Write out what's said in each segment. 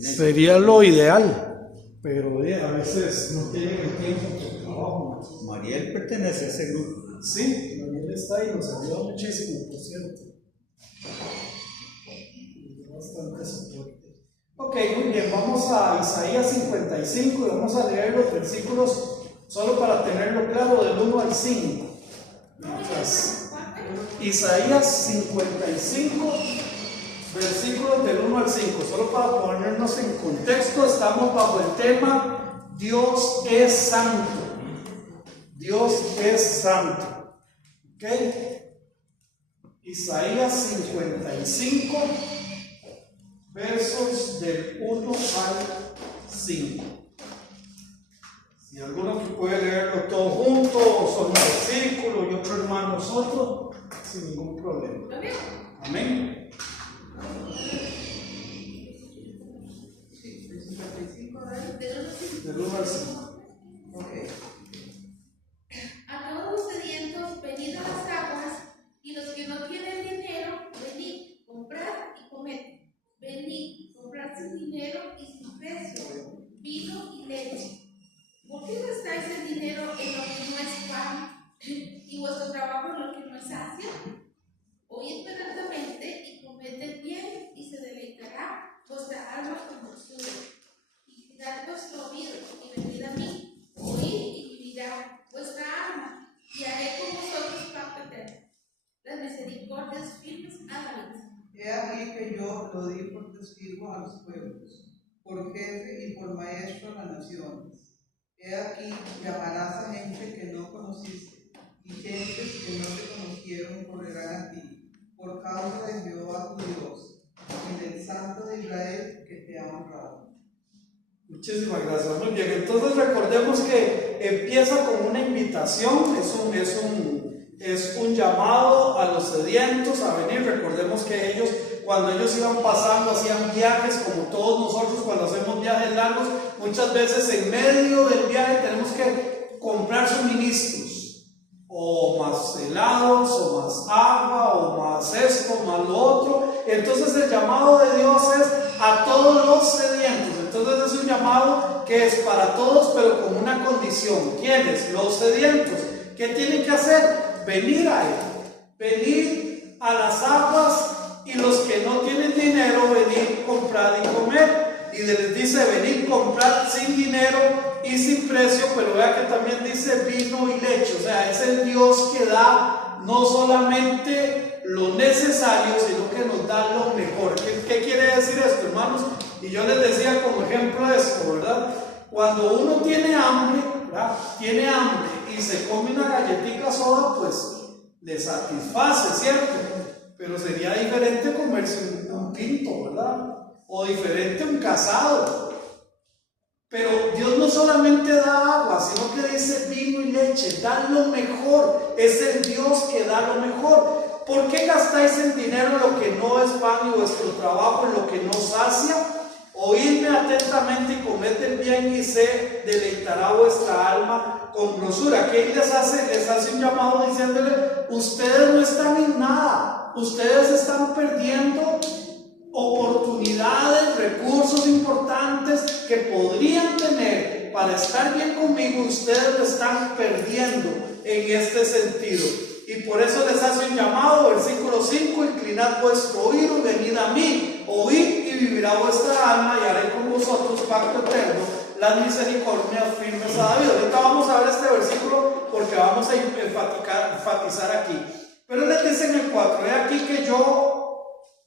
Sería lo ideal, pero a veces no tienen el tiempo por trabajo. Mariel pertenece a ese grupo. Sí, Mariel está ahí, nos ayuda muchísimo, por cierto. Bastante soporte. Ok, muy bien, vamos a Isaías 55 y vamos a leer los versículos solo para tenerlo claro del 1 al 5. Isaías 55, versículos del 1 al 5, solo para ponernos en contexto. Estamos bajo el tema Dios es santo. Dios es santo. Ok, Isaías 55, versos del 1 al 5. Si alguno que puede leerlo todo junto, o solo un versículo y otro hermano otro, sin ningún problema. Amén. Del 1 al 5. Okay. A todos los sedientos, venid a las aguas, y los que no tienen dinero, venid, comprad y comed. Venid, comprad sin dinero y sin precio, vino y leche. ¿Por qué gastáis el dinero en lo que no es pan, y vuestro trabajo en lo que no es sacia? Oíd atentamente y comed el bien, y se deleitará vuestra alma con dulzura. Y girad vuestro oído, y venid a mí, oíd y vivirá vuestra alma, y haré con vosotros pacto eterno. Las misericordias firmes a la vida. He aquí que yo lo di por testigo a los pueblos, por jefe y por maestro a las naciones. He aquí llamarás a gente que no conociste, y gentes que no te conocieron correrán a ti, por causa de Jehová tu Dios, y del Santo de Israel que te ha honrado. Muchísimas gracias, muy bien. Entonces recordemos que empieza con una invitación, es un llamado a los sedientos a venir. Recordemos que ellos, cuando ellos iban pasando, hacían viajes como todos nosotros cuando hacemos viajes largos. Muchas veces en medio del viaje tenemos que comprar suministros, o más helados, o más agua, o más esto, más lo otro. Entonces el llamado de Dios es a todos los sedientos. Entonces es un llamado que es para todos, pero con una condición. ¿Quiénes? Los sedientos. ¿Qué tienen que hacer? Venir a Él, venir a las aguas, y los que no tienen dinero, venir, comprar y comer. Y les dice venir, comprar sin dinero y sin precio, pero vea que también dice vino y leche. O sea, es el Dios que da no solamente lo necesario, sino que nos da lo mejor. ¿Qué quiere decir esto, hermanos? Y yo les decía como ejemplo esto, ¿verdad? Cuando uno tiene hambre, ¿verdad? Tiene hambre y se come una galletita soda, pues le satisface, ¿cierto? Pero sería diferente comerse un tinto, ¿verdad? O diferente un casado. Pero Dios no solamente da agua, sino que dice vino y leche, da lo mejor. Es el Dios que da lo mejor. ¿Por qué gastáis en dinero lo que no es pan y vuestro trabajo en lo que no sacia? Oídme atentamente y comed el bien, y se deleitará vuestra alma con grosura. ¿Qué les hace un llamado diciéndole: ustedes no están en nada, ustedes están perdiendo oportunidades, recursos importantes que podrían tener para estar bien conmigo, ustedes lo están perdiendo en este sentido. Y por eso les hace un llamado, versículo 5: inclinad vuestro oído y venid a mí, oíd y vivirá vuestra alma, y haré con vosotros pacto eterno, las misericordias firmes a David. Ahorita vamos a ver este versículo porque vamos a enfatizar aquí. Pero les dice en el 4: he aquí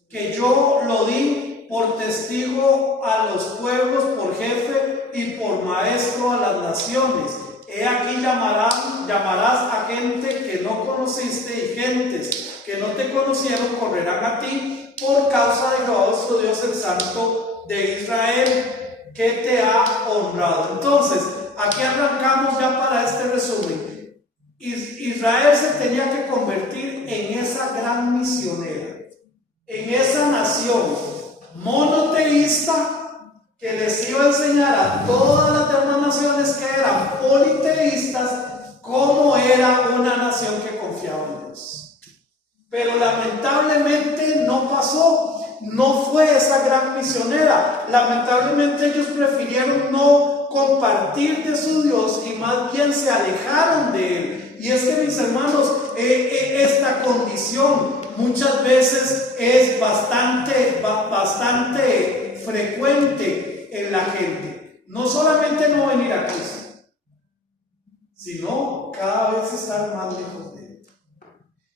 que yo lo di por testigo a los pueblos, por jefe y por maestro a las naciones. He aquí llamarás a gente que no conociste, y gentes que no te conocieron correrán a ti por causa de Jehová vuestro Dios, el Santo de Israel, que te ha honrado. Entonces, aquí arrancamos ya para este resumen. Israel se tenía que convertir en esa gran misionera, en esa nación monoteísta que les iba a enseñar a todas las demás naciones que eran politeístas cómo era una nación que confiaba en Dios. Pero lamentablemente no pasó. no fue esa gran misionera. Lamentablemente ellos prefirieron no compartir de su Dios y más bien se alejaron de Él. Y es que, mis hermanos, esta condición muchas veces es bastante frecuente en la gente. No solamente no venir a Cristo, sino cada vez estar más lejos de Él.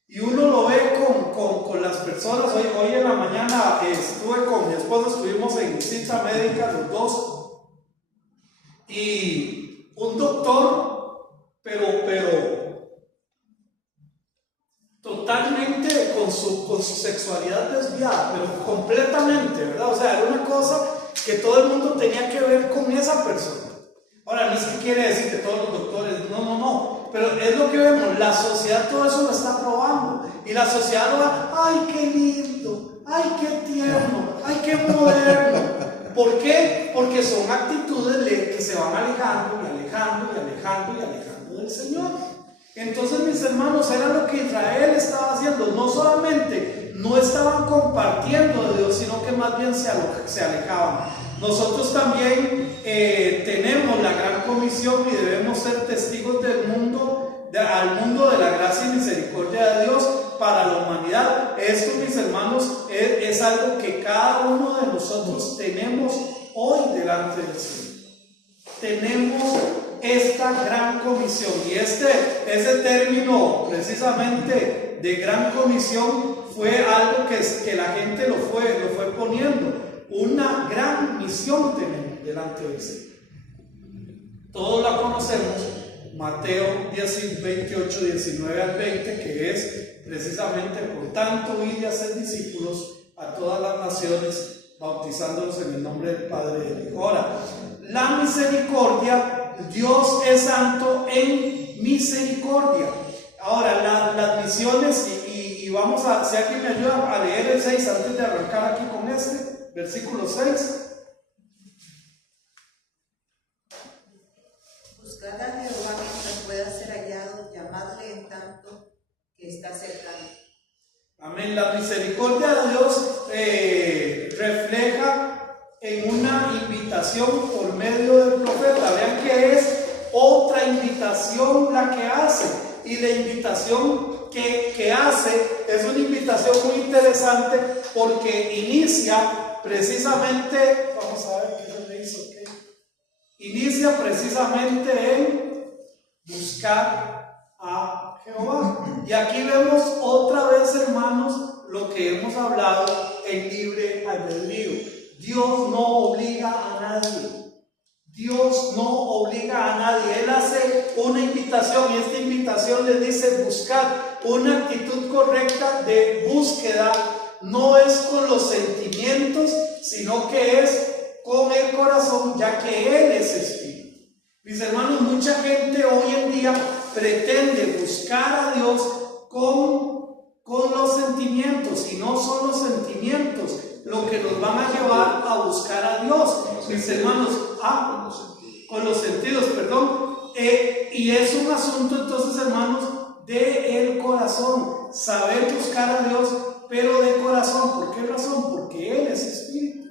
Y uno lo ve con las personas. Hoy en la mañana estuve con mi esposa, estuvimos en cita médica los dos, y un doctor, pero totalmente con su sexualidad desviada, pero completamente, ¿verdad? O sea, era una cosa que todo el mundo tenía que ver con esa persona. Ahora, no es que quiere decir que todos los doctores, no, pero es lo que vemos, la sociedad todo eso lo está probando, y la sociedad lo va, ay, qué lindo, ay, qué tierno, ay, qué moderno. ¿Por qué? Porque son actitudes que se van alejando del Señor. Entonces, mis hermanos, era lo que Israel estaba haciendo. No solamente no estaban compartiendo de Dios, sino que más bien se alejaban. Nosotros también tenemos la gran comisión y debemos ser testigos del mundo, al mundo de la gracia y misericordia de Dios para la humanidad. Esto, mis hermanos, es algo que cada uno de nosotros tenemos hoy delante del Señor. Tenemos esta gran comisión, y ese término precisamente de gran comisión fue algo que la gente lo fue poniendo. Una gran misión tenemos delante del Señor. Todos la conocemos, Mateo 28, 19 al 20, que es precisamente: por tanto, id y haced discípulos a todas las naciones, bautizándolos en el nombre del Padre y del Hijo. Ahora, la misericordia, Dios es santo en misericordia. Ahora, las misiones, y vamos a, si alguien me ayuda a leer el 6 antes de arrancar aquí con versículo 6. Buscad a Jehová mientras pueda ser hallado, llamadle en tanto que está cercano. Amén. La misericordia de Dios refleja en una invitación por medio del profeta. Vean que es otra invitación la que hace, y la invitación que hace es una invitación muy interesante, porque inicia precisamente, vamos a ver qué se le hizo, inicia precisamente en buscar a Jehová. Y aquí vemos otra vez, hermanos, lo que hemos hablado en libre albedrío. Dios no obliga a nadie. Dios no obliga a nadie. Él hace una invitación, y esta invitación le dice: buscar. Una actitud correcta de búsqueda no es con los sentimientos, sino que es con el corazón, ya que Él es espíritu. Mis hermanos, mucha gente hoy en día pretende buscar a Dios con los sentimientos, y no son los sentimientos lo que nos van a llevar a buscar a Dios. Mis hermanos, con los sentidos, perdón. Y es un asunto, entonces, hermanos, del corazón. Saber buscar a Dios, pero de corazón. ¿Por qué razón? Porque Él es espíritu.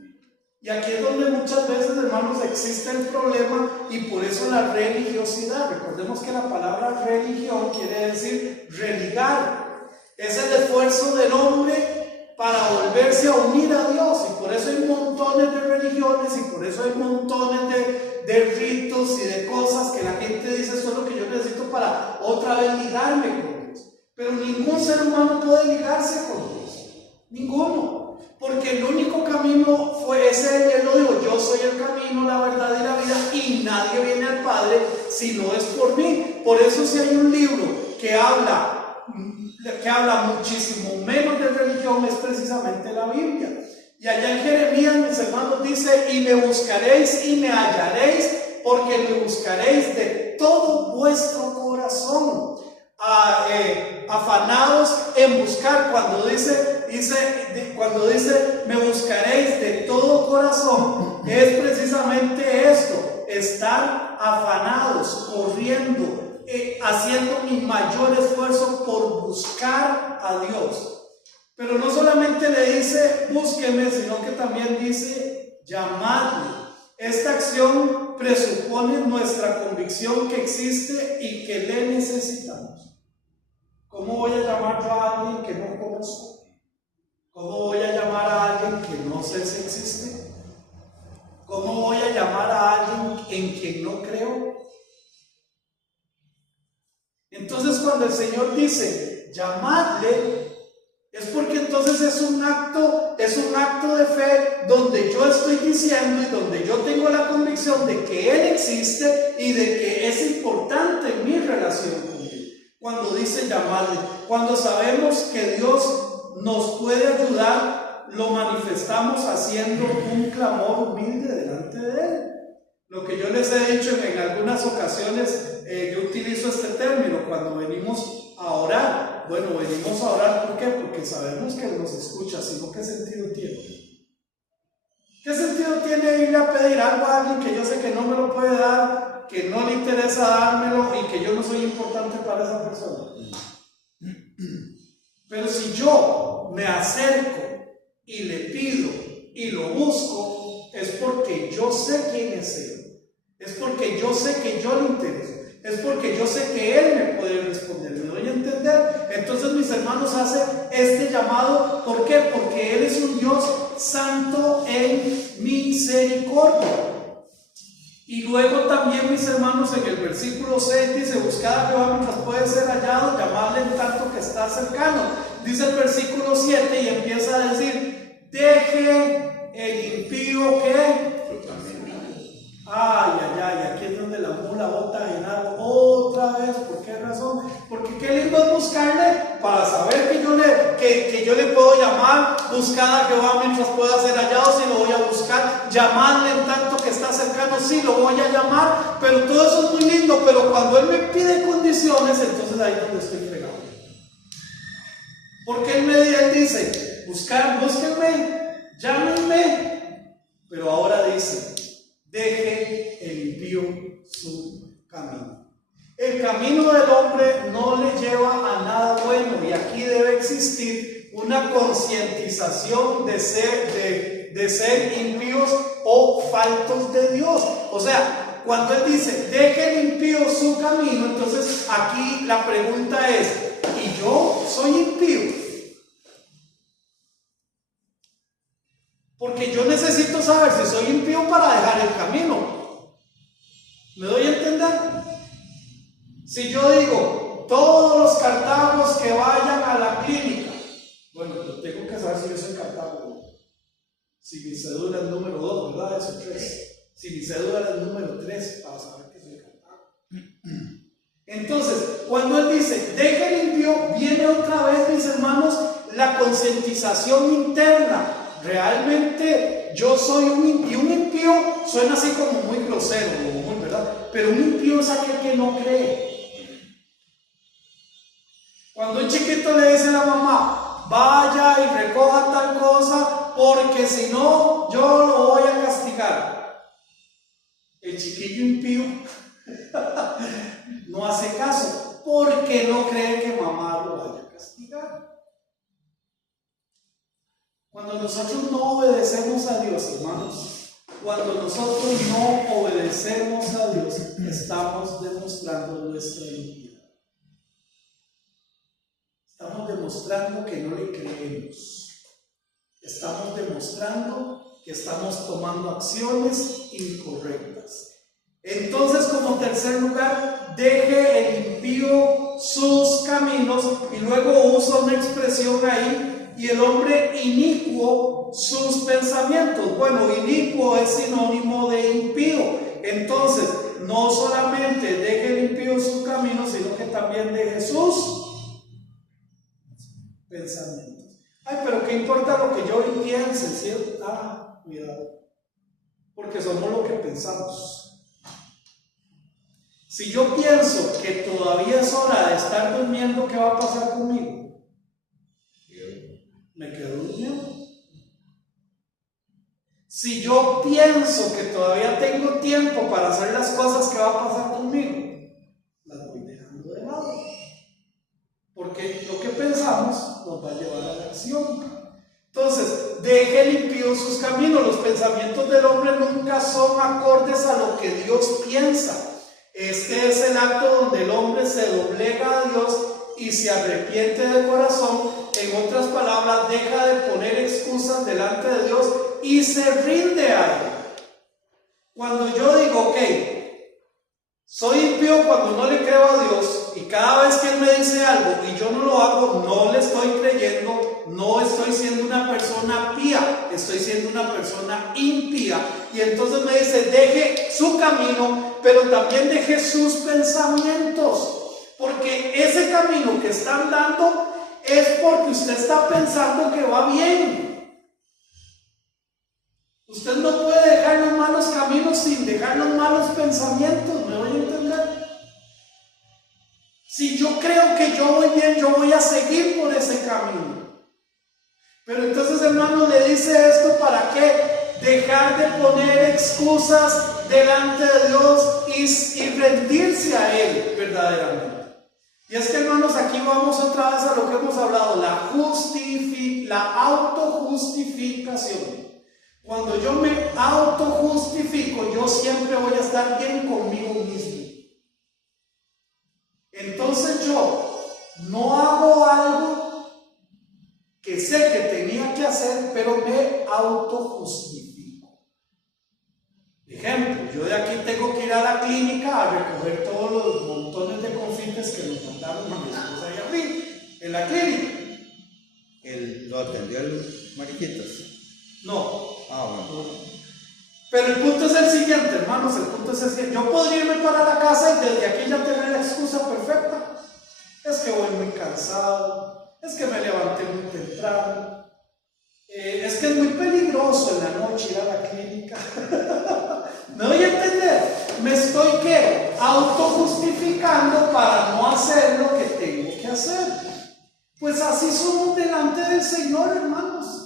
Y aquí es donde muchas veces, hermanos, existe el problema, y por eso la religiosidad. Recordemos que la palabra religión quiere decir religar. Es el esfuerzo del hombre para volverse a unir a Dios, y por eso hay montones de religiones, y por eso hay montones de ritos y de cosas que la gente dice: esto es lo que yo necesito para otra vez ligarme con Dios. Pero ningún ser humano puede ligarse con Dios, ninguno, porque el único camino fue ese. Él lo dijo: yo soy el camino, la verdad y la vida, y nadie viene al Padre si no es por mí. Por eso, si hay un libro que habla muchísimo menos de religión, es precisamente la Biblia. Y allá en Jeremías, mis hermanos, dice: y me buscaréis y me hallaréis, porque me buscaréis de todo vuestro corazón. Afanados en buscar. Cuando dice me buscaréis de todo corazón, es precisamente esto: estar afanados, corriendo, haciendo mi mayor esfuerzo por buscar a Dios. Pero no solamente le dice búsqueme, sino que también dice llamadle. Esta acción presupone nuestra convicción que existe y que le necesitamos. ¿Cómo voy a llamar yo a alguien que no conozco? ¿Cómo voy a llamar a alguien que no sé si existe? ¿Cómo voy a llamar a alguien en quien no creo? Entonces, cuando el Señor dice llamadle, es porque entonces es un acto de fe donde yo estoy diciendo y donde yo tengo la convicción de que Él existe y de que es importante en mi relación con Él. Cuando dice llamarle, cuando sabemos que Dios nos puede ayudar, lo manifestamos haciendo un clamor humilde delante de Él. Lo que yo les he dicho en algunas ocasiones, yo utilizo este término cuando venimos a orar. Bueno, venimos a orar, ¿por qué? Porque sabemos que Él nos escucha, sino ¿qué sentido tiene? ¿Qué sentido tiene irle a pedir algo a alguien que yo sé que no me lo puede dar, que no le interesa dármelo y que yo no soy importante para esa persona? Pero si yo me acerco y le pido y lo busco, es porque yo sé quién es Él, es porque yo sé que yo le intereso, es porque yo sé que Él me puede responder. ¿Me doy a entender? Entonces, mis hermanos, hace este llamado. ¿Por qué? Porque Él es un Dios santo en misericordia. Y luego también, mis hermanos, en el versículo 6 dice: buscad a Jehová mientras puede ser hallado, llamadle en tanto que está cercano. Dice el versículo 7 y empieza a decir: deje el impío que... Ay, aquí es donde la mula bota a llenar otra vez. ¿Por qué razón? Porque qué lindo es buscarle para saber que yo le puedo llamar. Buscad a Jehová mientras pueda ser hallado, si lo voy a buscar. Llamadle en tanto que está cercano, sí lo voy a llamar. Pero todo eso es muy lindo, pero cuando Él me pide condiciones, entonces ahí es donde estoy fregado. Porque Él dice: búsquenme, llámenme. Pero ahora dice: deje el impío su camino. El camino del hombre no le lleva a nada bueno, y aquí debe existir una concientización de ser impíos o faltos de Dios. O sea, cuando Él dice deje el impío su camino, entonces aquí la pregunta es: ¿y yo soy impío? Porque yo necesito saber si soy impío para dejar el camino. ¿Me doy a entender? Si yo digo, todos los cartagos que vayan a la clínica, bueno, yo tengo que saber si yo soy cartago. Si mi cédula es número 2, ¿verdad? Eso es 3. Si mi cédula es número 3, para saber que soy cartago. Entonces, cuando Él dice, deje el impío, viene otra vez, mis hermanos, la concientización interna. Realmente yo soy un impío. Un impío suena así como muy grosero, ¿verdad? Pero un impío es aquel que no cree. Cuando un chiquito le dice a la mamá: vaya y recoja tal cosa, porque si no, yo lo voy a castigar. El chiquillo impío no hace caso, porque no cree que mamá lo vaya a castigar. Cuando nosotros no obedecemos a Dios, hermanos, cuando nosotros no obedecemos a Dios, estamos demostrando nuestra iniquidad. Estamos demostrando que no le creemos. Estamos demostrando que estamos tomando acciones incorrectas. Entonces, como tercer lugar, deje el impío sus caminos, y luego usa una expresión ahí: y el hombre inicuo sus pensamientos. Bueno, inicuo es sinónimo de impío. Entonces, no solamente deje el impío su camino, sino que también deje sus pensamientos. Ay, pero ¿qué importa lo que yo piense? ¿Cierto? Cuidado. Porque somos lo que pensamos. Si yo pienso que todavía es hora de estar durmiendo, ¿qué va a pasar conmigo? Me quedo durmiendo. Si yo pienso que todavía tengo tiempo para hacer las cosas, ¿qué va a pasar conmigo? Las voy dejando de lado. Porque lo que pensamos lo nos va a llevar a la acción. Entonces, deje el impío sus caminos. Los pensamientos del hombre nunca son acordes a lo que Dios piensa. Este es el acto donde el hombre se doblega a Dios y se arrepiente de corazón. En otras palabras, deja de poner excusas delante de Dios y se rinde a Él. Cuando yo digo, ok, soy impío cuando no le creo a Dios, y cada vez que Él me dice algo y yo no lo hago, no le estoy creyendo, no estoy siendo una persona pía, estoy siendo una persona impía. Y entonces me dice, deje su camino, pero también deje sus pensamientos, porque ese camino que está andando es porque usted está pensando que va bien. Usted no puede dejar los malos caminos sin dejar los malos pensamientos, ¿me voy a entender? Si yo creo que yo voy bien, yo voy a seguir por ese camino. Pero entonces, hermano, le dice esto para qué? Dejar de poner excusas delante de Dios y rendirse a Él verdaderamente. Y es que, hermanos, aquí vamos otra vez a lo que hemos hablado, la autojustificación. Cuando yo me autojustifico, yo siempre voy a estar bien conmigo mismo. Entonces yo no hago algo que sé que tenía que hacer, pero me autojustifico. Ejemplo, yo de aquí tengo que ir a la clínica a recoger todos los montones de confites que nos mandaron a mi esposa y a mí en la clínica. ¿Lo atendió el Mariquitas? No. Bueno. Pero el punto es el siguiente, hermanos, el punto es el siguiente. Yo podría irme para la casa y desde aquí ya tener la excusa perfecta. Es que voy muy cansado, es que me levanté muy temprano, es que es muy peligroso en la noche ir a la clínica. ¿Me voy a entender? Me estoy autojustificando para no hacer lo que tengo que hacer. Pues así somos delante del Señor, hermanos.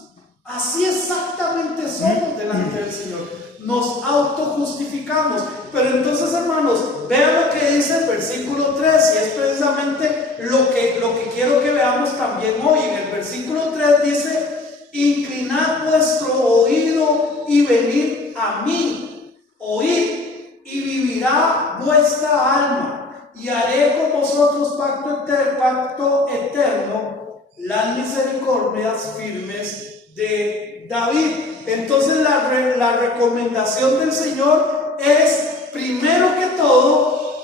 Así exactamente somos delante del Señor. Nos autojustificamos. Pero entonces, hermanos, vean lo que dice el versículo 3, y es precisamente lo que quiero que veamos también hoy. En el versículo 3 dice: inclinad vuestro oído y venid a mí. Oíd y vivirá vuestra alma, y haré con vosotros pacto eterno, las misericordias firmes de David. Entonces la recomendación del Señor es, primero que todo,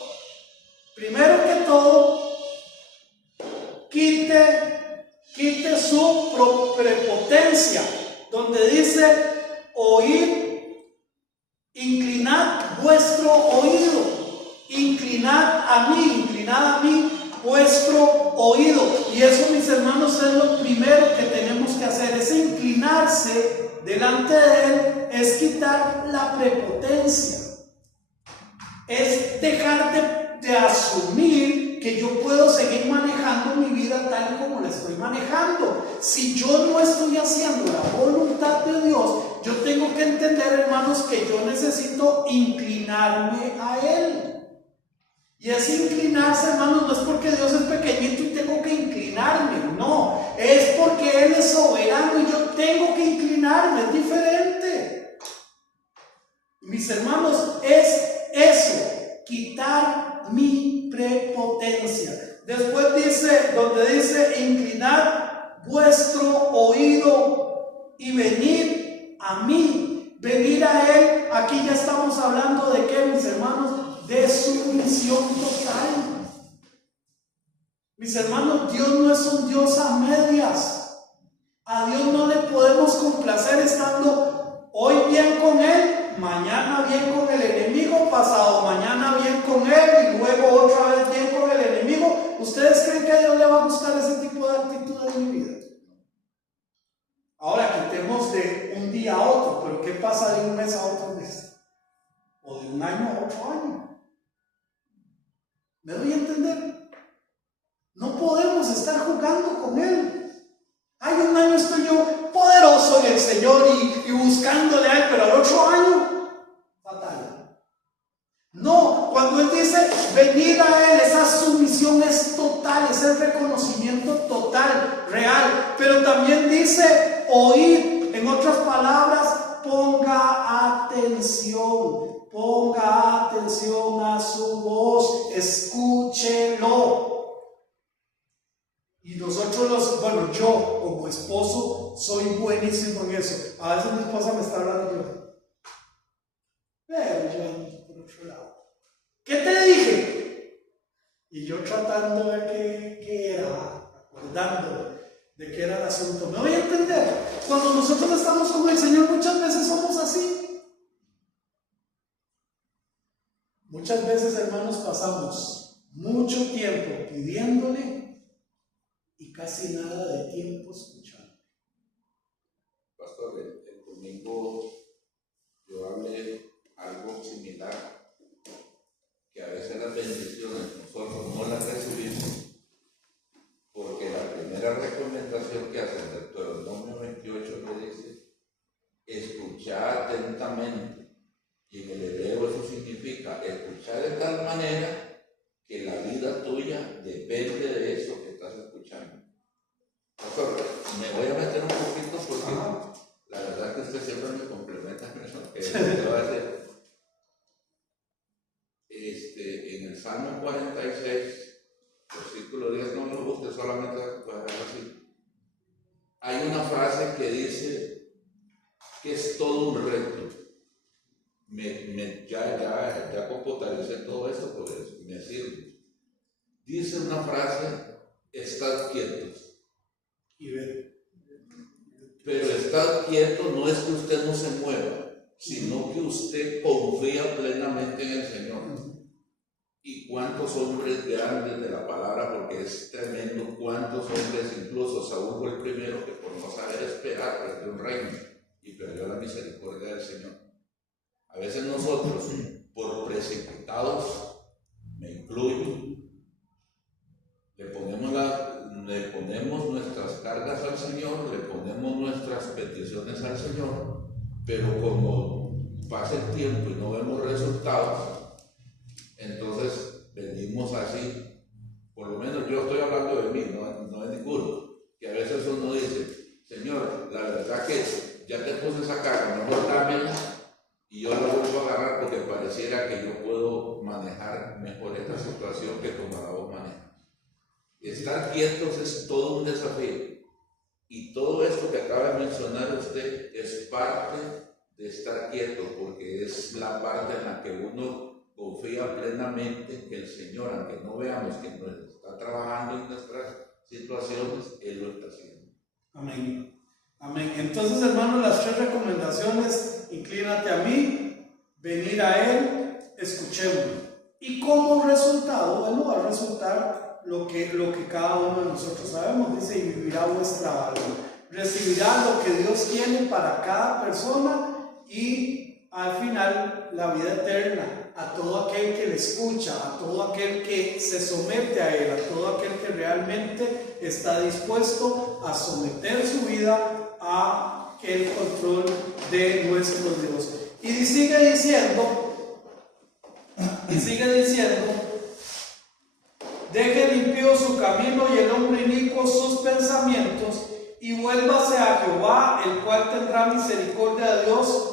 quite su prepotencia, donde dice: oíd, inclinad vuestro oído, inclinad a mí vuestro oído. Y eso, mis hermanos, es lo primero que tenemos que hacer, es inclinarse delante de Él, es quitar la prepotencia, es dejar de asumir que yo puedo seguir manejando mi vida tal y como la estoy manejando. Si yo no estoy haciendo la voluntad de Dios, yo tengo que entender, hermanos, que yo necesito inclinarme a Él. Y ese inclinarse, hermanos, no es porque Dios es pequeñito y tengo que inclinarme, no, es porque Él es soberano y yo tengo que inclinarme, es diferente. Mis hermanos, es eso, quitar mi prepotencia. Después dice, donde dice: inclinad vuestro oído y venid a mí. Venir a Él, aquí ya estamos hablando de qué, mis hermanos, de sumisión total. Mis hermanos, Dios no es un Dios a medias. A Dios no le podemos complacer estando hoy bien con Él, mañana bien con el enemigo, pasado mañana bien con Él y luego otra vez bien con el enemigo. ¿Ustedes creen que a Dios le va a gustar ese tipo de actitud en mi vida? Ahora quitemos de un día a otro, pero ¿qué pasa de un mes a otro mes? O de un año a otro año. ¿Me doy a entender? No podemos estar jugando con Él. Ay, un año estoy yo poderoso en el Señor y buscándole a Él, pero al otro año, fatal. No, cuando Él dice venid a Él, esa sumisión es total, es el reconocimiento total, real. Pero también dice oíd, en otras palabras, ponga atención a su voz, escúchelo. Y nosotros yo como esposo soy buenísimo en eso. A veces mi esposa me está hablando yo, pero yo ando por otro lado. ¿Qué te dije? Y yo tratando de ver qué era, acordándome de qué era el asunto. ¿Me voy a entender? Cuando nosotros estamos con el Señor muchas veces somos así. Muchas veces, hermanos, pasamos mucho tiempo pidiéndole y casi nada de tiempo escuchando. Pastor, el domingo yo hablé algo similar, que a veces las bendiciones nosotros no las recibimos, porque la primera recomendación que hace el Deuteronomio 28 le dice, escuchar atentamente, y en el hebreo eso significa escuchar de tal manera que la vida tuya depende de eso que estás escuchando. Pastor, me voy a meter un poquito porque la verdad es que usted siempre me complementa en lo que va a hacer. En el Salmo 46, versículo 10, no me lo guste, solamente voy a dejarlo así. Hay una frase que dice que es todo un reto. Ya computaricé todo esto porque me sirve. Dice una frase, estad quietos. Y ver. Pero estar quieto no es que usted no se mueva, sino que usted confía plenamente en el Señor. Y cuántos hombres grandes de la palabra, porque es tremendo, cuántos hombres, incluso Saúl fue el primero que por no saber esperar perdió un reino y perdió la misericordia del Señor. A veces nosotros, por precipitados, me incluyo, le ponemos nuestras cargas al Señor, le ponemos nuestras peticiones al Señor, pero como pasa el tiempo y no vemos resultados, entonces venimos así. Por lo menos yo estoy hablando de mí, no de ninguno, que a veces uno dice, Señor, la verdad que ya te puse esa carga, mejor dámela y yo la vuelvo a agarrar porque pareciera que yo puedo manejar mejor esta situación que como la vos manejas. Estar quietos es todo un desafío, y todo esto que acaba de mencionar usted es parte de estar quieto, porque es la parte en la que uno confía plenamente que el Señor, aunque no veamos que nos está trabajando en nuestras situaciones, Él lo está haciendo. Amén. Amén. Entonces, hermanos, las 3 recomendaciones: inclínate a mí, venir a Él, escuchémoslo. Y como resultado, bueno, va a resultar lo que cada uno de nosotros sabemos. Dice, y vivirá vuestra alma. Recibirá lo que Dios tiene para cada persona y al final la vida eterna a todo aquel que le escucha, a todo aquel que se somete a Él, a todo aquel que realmente está dispuesto a someter su vida a el control de nuestro Dios. Y sigue diciendo, deje limpio su camino y el hombre inicuo sus pensamientos, y vuélvase a Jehová, el cual tendrá misericordia de Dios,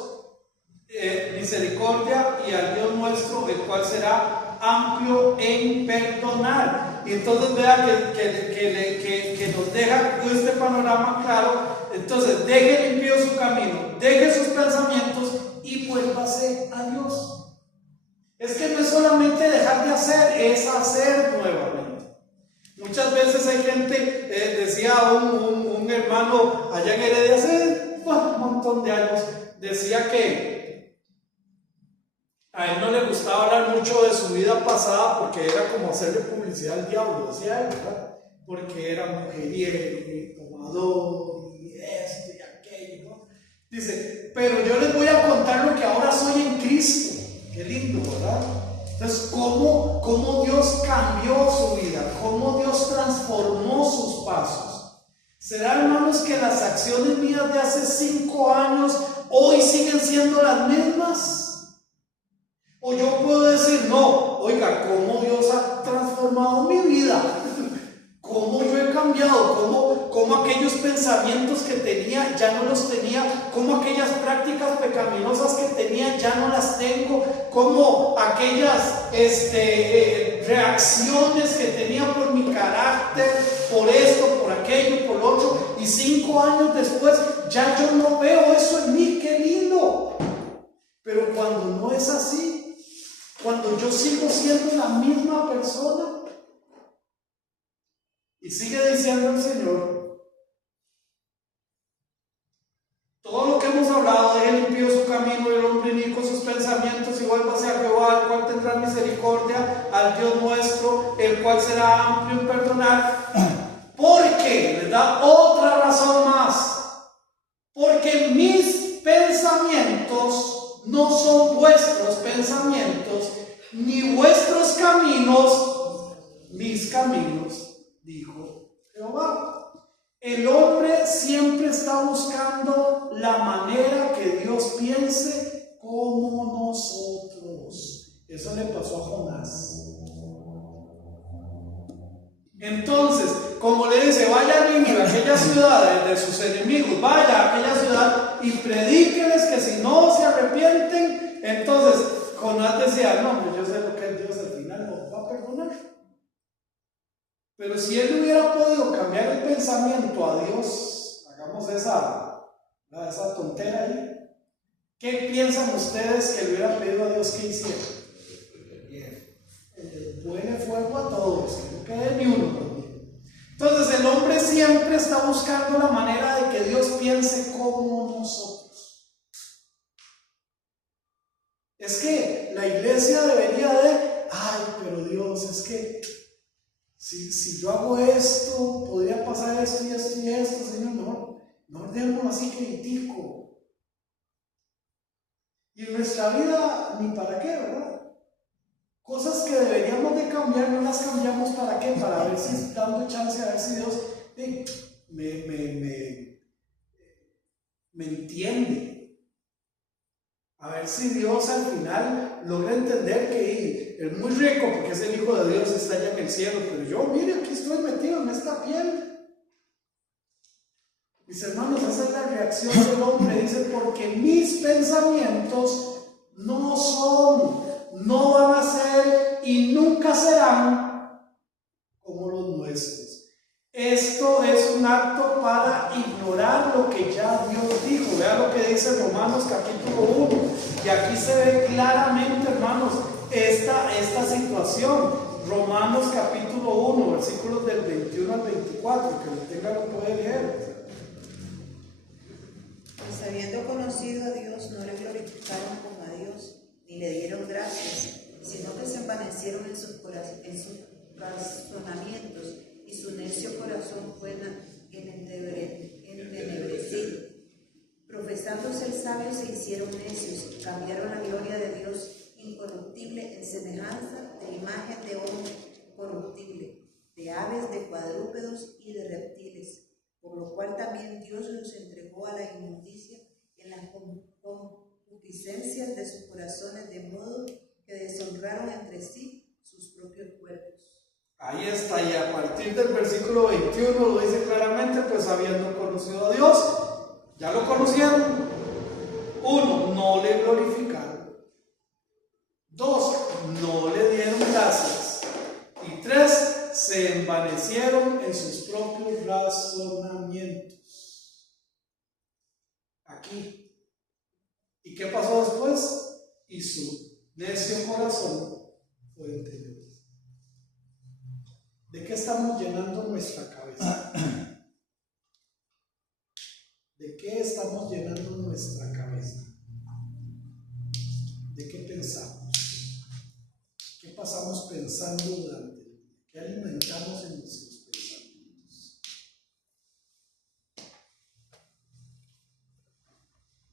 misericordia, y al Dios nuestro, el cual será amplio en perdonar. Y entonces vea que nos deja este panorama claro. Entonces, deje limpio su camino, deje sus pensamientos y vuélvase a Dios. Es que no es solamente dejar de hacer, es hacer nuevamente. Muchas veces hay gente, decía un hermano allá en Heredia hace un montón de años, decía que a él no le gustaba hablar mucho de su vida pasada porque era como hacerle publicidad al diablo, decía él, ¿verdad? Porque era mujeriego y tomador y esto y aquello, ¿no? Dice, pero yo les voy a contar lo que ahora soy en Cristo. Qué lindo, ¿verdad? Entonces, ¿cómo Dios cambió su vida? ¿Cómo Dios transformó sus pasos? ¿Será, hermanos, que las acciones mías de hace 5 años hoy siguen siendo las mismas? O yo puedo decir, no, pensamientos que tenía ya no los tenía, cómo aquellas prácticas pecaminosas que tenía ya no las tengo, cómo aquellas reacciones que tenía por mi carácter, por esto, por aquello, por lo otro, y 5 años después ya yo no veo eso en mí. ¡Qué lindo! Pero cuando no es así, cuando yo sigo siendo la misma persona, y sigue diciendo el Señor, todo lo que hemos hablado de él impío su camino y el hombre inicuo sus pensamientos, y vuélvase a Jehová, el cual tendrá misericordia, al Dios nuestro, el cual será amplio en perdonar. Porque, les da otra razón más, porque mis pensamientos no son vuestros pensamientos, ni vuestros caminos mis caminos, dijo Jehová. El hombre siempre está buscando la manera que Dios piense como nosotros. Eso le pasó a Jonás. Entonces, como le dice, vaya a Nínive, a aquella ciudad de sus enemigos, vaya a aquella ciudad y predíqueles que si no se arrepienten, entonces Jonás decía, no, pues yo sé lo que es Dios, al final nos va a perdonar. Pero si él hubiera podido cambiar el pensamiento a Dios, hagamos esa tontera ahí, ¿qué piensan ustedes que le hubiera pedido a Dios que hiciera? Pone fuego a todos, que no quede ni uno conmigo. Entonces el hombre siempre está buscando la manera de que Dios piense como nosotros. Es que la iglesia debería pero Dios, es que si yo hago esto, podría pasar esto y esto y esto, Señor, no dejémoslo así critico. Y en nuestra vida, ni para qué, ¿verdad? Cosas que deberíamos de cambiar, no las cambiamos. ¿Para qué? Para ver si, dando chance a ver si Dios me entiende. A ver si Dios al final logra entender que es muy rico porque es el Hijo de Dios, está allá en el cielo, pero yo, mire, aquí estoy metido en esta piel. Mis hermanos, esa es la reacción del hombre. Dice, porque mis pensamientos no van a ser y nunca serán como los nuestros. Esto es un acto para ignorar lo que ya Dios dijo. Vea lo que dice Romanos capítulo 1. Y aquí se ve claramente, hermanos, esta situación. Romanos capítulo 1, versículos del 21 al 24. Que lo tenga lo puede leer. Pues habiendo conocido a Dios, no le glorificaron como a Dios, ni le dieron gracias, sino que se envanecieron en sus razonamientos, y su necio corazón fue entenebrecido. Profesando ser sabios, se hicieron necios, cambiaron la gloria de Dios incorruptible en semejanza de imagen de hombre corruptible, de aves, de cuadrúpedos y de reptiles, por lo cual también Dios los entregó a la inmundicia en las concupiscencias de sus corazones, de modo que deshonraron entre sí sus propios cuerpos. Ahí está, y a partir del versículo 21 lo dice claramente, pues habiendo conocido a Dios, ya lo conocieron. 1, no le glorificaron. 2, no le dieron gracias. Y 3, se envanecieron en sus propios razonamientos. Aquí. ¿Y qué pasó después? Y su necio corazón fue entendido. ¿De qué estamos llenando nuestra cabeza? ¿De qué estamos llenando nuestra cabeza? ¿De qué pensamos? ¿Qué pasamos pensando durante el día? ¿Qué alimentamos en nuestros pensamientos?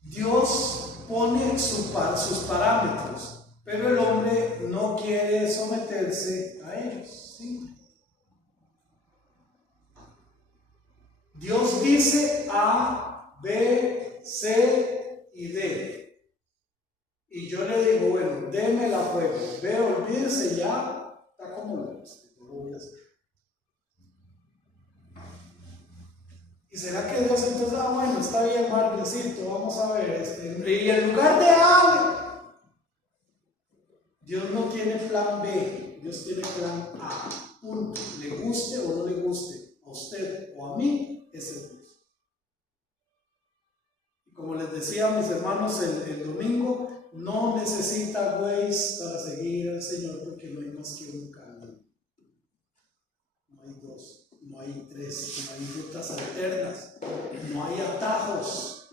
Dios pone sus parámetros, pero el hombre no quiere someterse a ellos. ¿Sí? Dios dice A, B, C y D. Y yo le digo, bueno, déme la fuego. B, olvídese ya, está como no lo voy a hacer. Y ¿Y será que Dios entonces, bueno, está bien, Margarecito, vamos a ver, y en lugar de Ale, Dios no tiene plan B, Dios tiene plan A, punto. Le guste o no le guste, a usted o a mí, ese es Dios. Y como les decía a mis hermanos el domingo, no necesita Waze para seguir al Señor, porque no hay más que un camino. No hay dos, no hay tres, no hay rutas alternas, no hay atajos.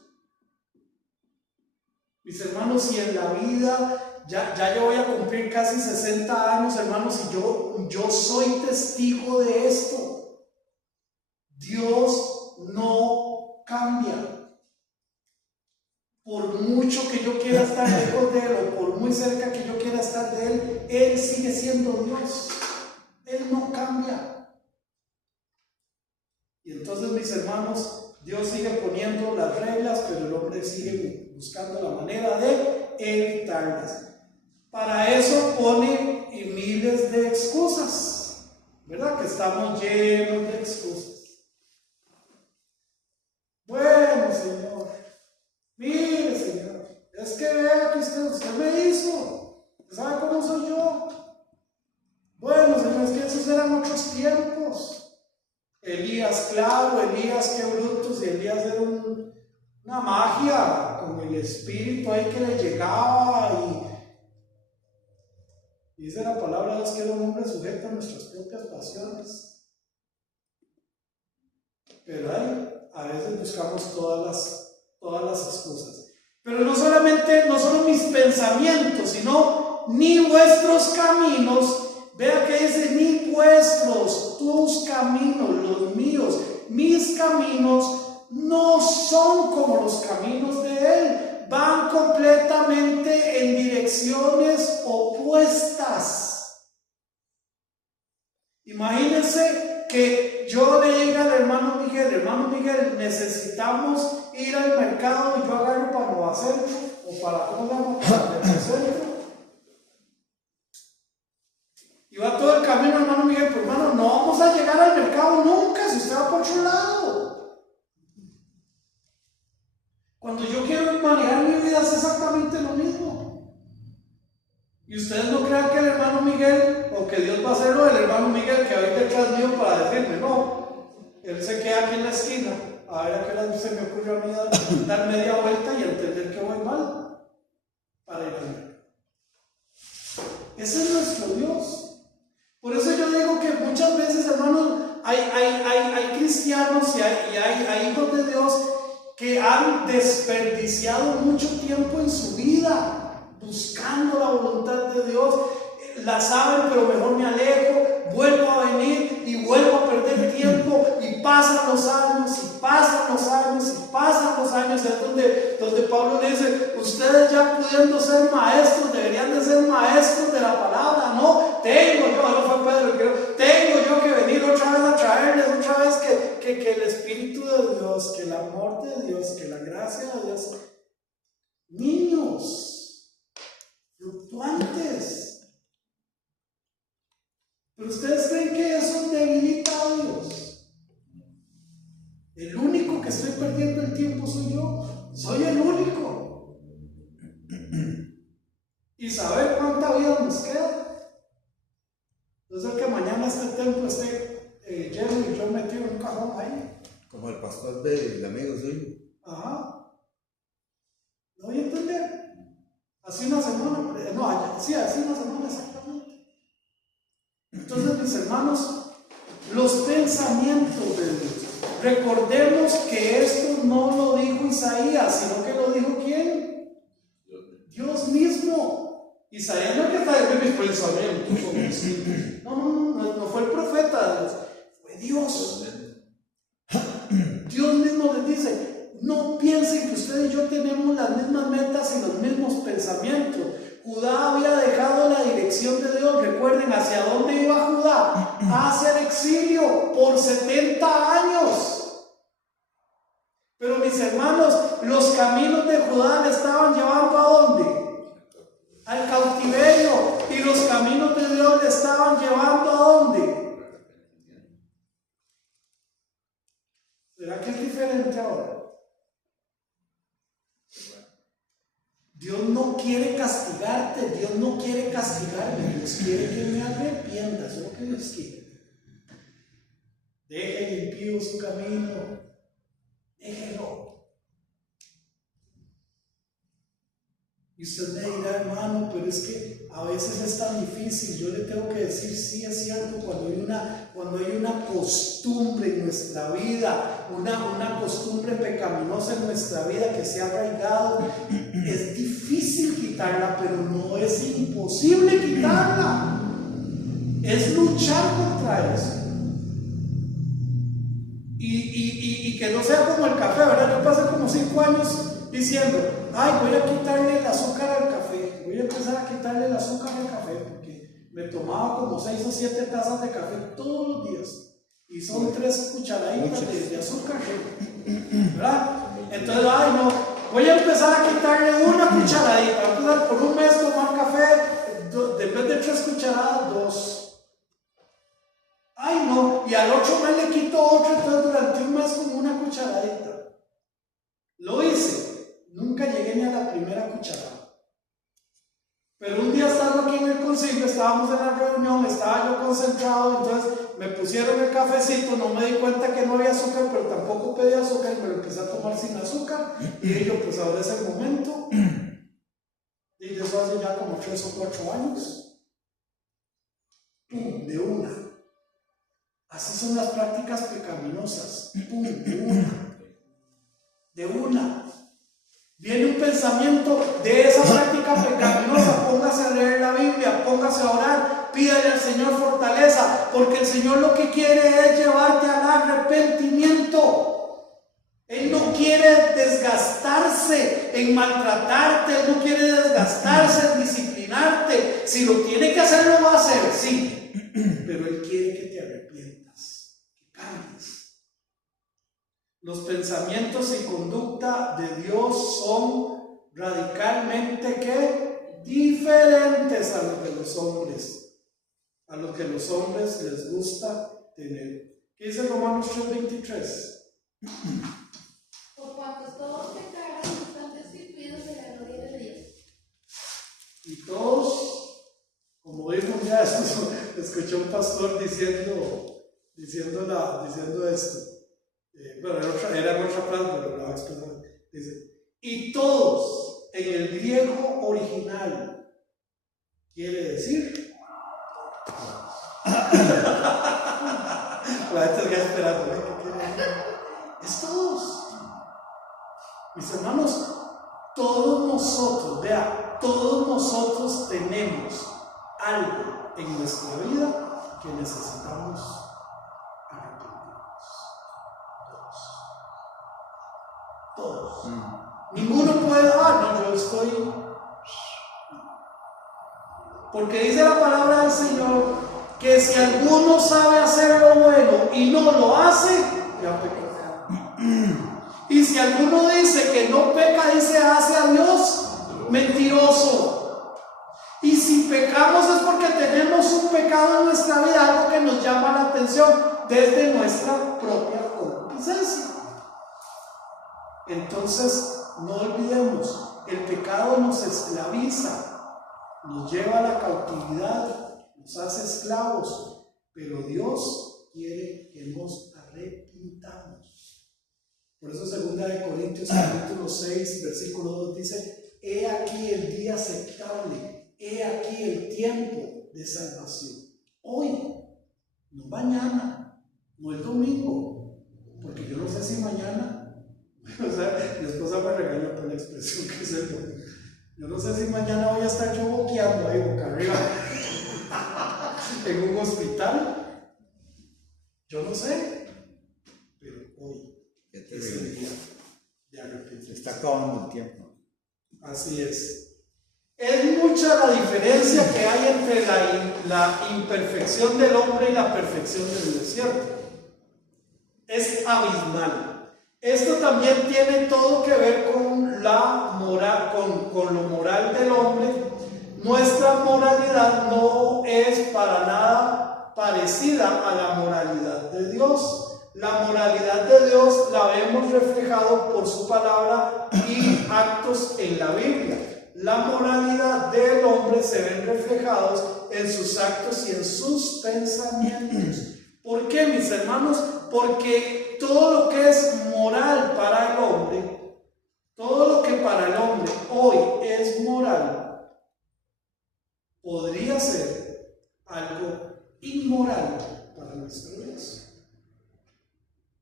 Mis hermanos, y en la vida, ya yo voy a cumplir casi 60 años, hermanos, y yo soy testigo de esto. Dios no cambia. Por mucho que yo quiera estar lejos de Él, o por muy cerca que yo quiera estar de Él, Él sigue siendo Dios. Él no cambia. Y entonces, mis hermanos, Dios sigue poniendo las reglas, pero el hombre sigue buscando la manera de evitarlas. Para eso pone miles de excusas, ¿verdad? Que estamos llenos de excusas. Bueno, Señor, mire, Señor, es que vea que usted me hizo, ¿sabe cómo soy yo? Bueno, Señor, es que esos eran otros tiempos. Elías, claro, Elías, qué brutos, y Elías era una magia con el espíritu ahí que le llegaba, y dice la palabra de Dios que era un hombre sujeto a nuestras propias pasiones. Pero ahí a veces buscamos todas las excusas. Pero no solo mis pensamientos, sino ni vuestros caminos. Vea que dice ni vuestros, tus caminos, los míos, mis caminos no son como los caminos de Él. Van completamente en direcciones opuestas. Imagínense que yo le diga al hermano Miguel, necesitamos ir al mercado, y yo agarro para Nueva Centro, o para, ¿cómo se llama? Para el centro. Y va todo el camino, hermano Miguel, pues hermano, no vamos a llegar al mercado nunca si usted va por otro lado. Cuando yo quiero manejar mi vida es exactamente lo mismo. Y ustedes no crean que el hermano Miguel, o que Dios va a hacer lo del hermano Miguel, que ahorita detrás mío para decirme, no, él se queda aquí en la esquina, a ver a qué hora se me ocurre a mí dar media vuelta y entender que voy mal, para ir al mercado. Ese es nuestro Dios. Por eso yo digo que muchas veces, hermanos, hay cristianos y hay hijos de Dios que han desperdiciado mucho tiempo en su vida buscando la voluntad de Dios. La saben, pero mejor me alejo, vuelvo a venir y vuelvo a perder tiempo, y pasan los años, y pasan los años, y pasan los años. Es donde Pablo le dice, ustedes ya pudiendo ser maestros, deberían de ser maestros de la palabra. No, tengo yo que venir otra vez a traerles, otra vez que el Espíritu de Dios, que el amor de Dios, que la gracia de Dios. Niños fluctuantes. Pero ustedes creen que eso debilita a Dios. El único que estoy perdiendo el tiempo soy yo. Soy el único. Y saber cuánta vida nos queda. Entonces que mañana este templo esté lleno y yo metido en un cajón ahí. Como el pastor del amigo suyo. Ajá. ¿No voy a entender? Así una semana. No, sí, así una semana exactamente. Entonces, mis hermanos, los pensamientos de Dios. Recordemos que esto no lo dijo Isaías, sino que lo dijo ¿quién? Dios mismo. Isaías no es que está diciendo mis pensamientos son distintos. No fue el profeta de Dios, fue Dios. Dios mismo les dice, no piensen que ustedes y yo tenemos las mismas metas y los mismos pensamientos. Judá había dejado la dirección de Dios. Recuerden, ¿hacia dónde iba Judá? Hacia el exilio por 70 años. Pero mis hermanos, los caminos de Judá le estaban llevando ¿a dónde? Al cautiverio. Y los caminos de Dios le estaban llevando ¿a dónde? ¿Será que es diferente? castigarte, Dios no quiere castigarme, Dios quiere que me arrepienta, eso es lo que Dios quiere. Deje el impío su camino, déjelo. Y usted me dirá, hermano, pero es que a veces es tan difícil. Yo le tengo que decir, sí, es cierto, cuando hay una costumbre en nuestra vida, una costumbre pecaminosa en nuestra vida que se ha arraigado, es difícil quitarla, pero no es imposible quitarla. Es luchar contra eso. Y que no sea como el café, ¿verdad? Yo pasé como 5 años diciendo, ay, voy a quitarle el azúcar al café, voy a empezar a quitarle el azúcar al café, porque me tomaba como 6 o 7 tazas de café todos los días, y son 3 cucharaditas de azúcar, ¿verdad? Entonces, ay, no, voy a empezar a quitarle una cucharadita, voy a empezar por un mes tomar café, en vez de 3 cucharadas, 2. Ay, no, y al 8 mes le quito otro, entonces durante un mes como una cucharadita. Lo hice, nunca llegué ni a la primera cucharada. Pero un día estando aquí en el concilio, estábamos en la reunión, estaba yo concentrado, entonces me pusieron el cafecito, no me di cuenta que no había azúcar, pero tampoco pedí azúcar, pero empecé a tomar sin azúcar, y yo, pues ahora es el momento. Y eso hace ya como 3 o 4 años. ¡Pum! De una. Así son las prácticas pecaminosas. ¡Pum! De una. Viene un pensamiento de esa práctica pecaminosa, póngase a leer la Biblia, póngase a orar, pídale al Señor fortaleza, porque el Señor lo que quiere es llevarte al arrepentimiento. Él no quiere desgastarse en maltratarte, Él no quiere desgastarse en disciplinarte. Si lo tiene que hacer, lo va a hacer, sí, pero Él quiere que te arrepientas, que cambies. Los pensamientos y conducta de Dios son radicalmente ¿qué? Diferentes a los de los hombres, a lo que los hombres les gusta tener. ¿Qué dice Romanos 3:23? Por cuanto todos pecaron, están destituidos de la gloria de Dios. Y todos, como dijo ya, escuché un pastor diciendo esto. Bueno, era en otra frase, pero la voy a expresar. Dice, y todos en el griego original quiere decir. La gente está esperando, ¿qué quiere decir? Es todos. Mis hermanos, todos nosotros tenemos algo en nuestra vida que necesitamos arrepentirnos. Todos. Ninguno puede, no, yo estoy. Porque dice la palabra del Señor que si alguno sabe hacer lo bueno y no lo hace, ya pecó. Y si alguno dice que no peca y se hace a Dios, mentiroso. Y si pecamos es porque tenemos un pecado en nuestra vida, algo que nos llama la atención desde nuestra propia concupiscencia. Entonces, no olvidemos, el pecado nos esclaviza, nos lleva a la cautividad, nos hace esclavos, pero Dios quiere que nos arrepintamos. Por eso 2 Corintios capítulo 6, versículo 2 dice, he aquí el día aceptable, he aquí el tiempo de salvación. Hoy, no mañana, no el domingo, porque yo no sé si mañana, o sea, mi esposa me regañó por la expresión que es el domingo. Yo no sé si mañana voy a estar yo boqueando ahí boca arriba en un hospital. Yo no sé, pero hoy es el día de arrepentirse. Se está acabando el tiempo. Así es. Es mucha la diferencia que hay entre la imperfección del hombre y la perfección del Dios, ¿cierto? Es abismal. Esto también tiene todo que ver con la moral, con lo moral del hombre. Nuestra moralidad no es para nada parecida a la moralidad de Dios. La moralidad de Dios la vemos reflejado por su palabra y actos en la Biblia. la moralidad del hombre se ven reflejados en sus actos y en sus pensamientos. ¿Por qué, mis hermanos? Porque todo lo que es moral para el hombre, todo lo que para el hombre hoy es moral, podría ser algo inmoral para nuestro Dios.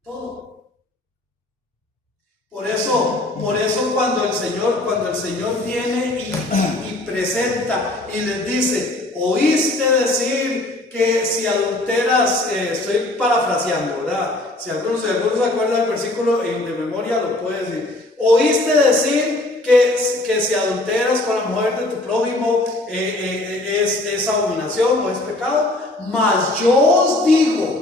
Todo. Por eso cuando el Señor viene y presenta y les dice, oíste decir que si adulteras, estoy parafraseando, ¿verdad? Si algunos se acuerdan del versículo de memoria, lo puede decir. Oíste decir que si adulteras con la mujer de tu prójimo es abominación o es pecado, mas yo os digo.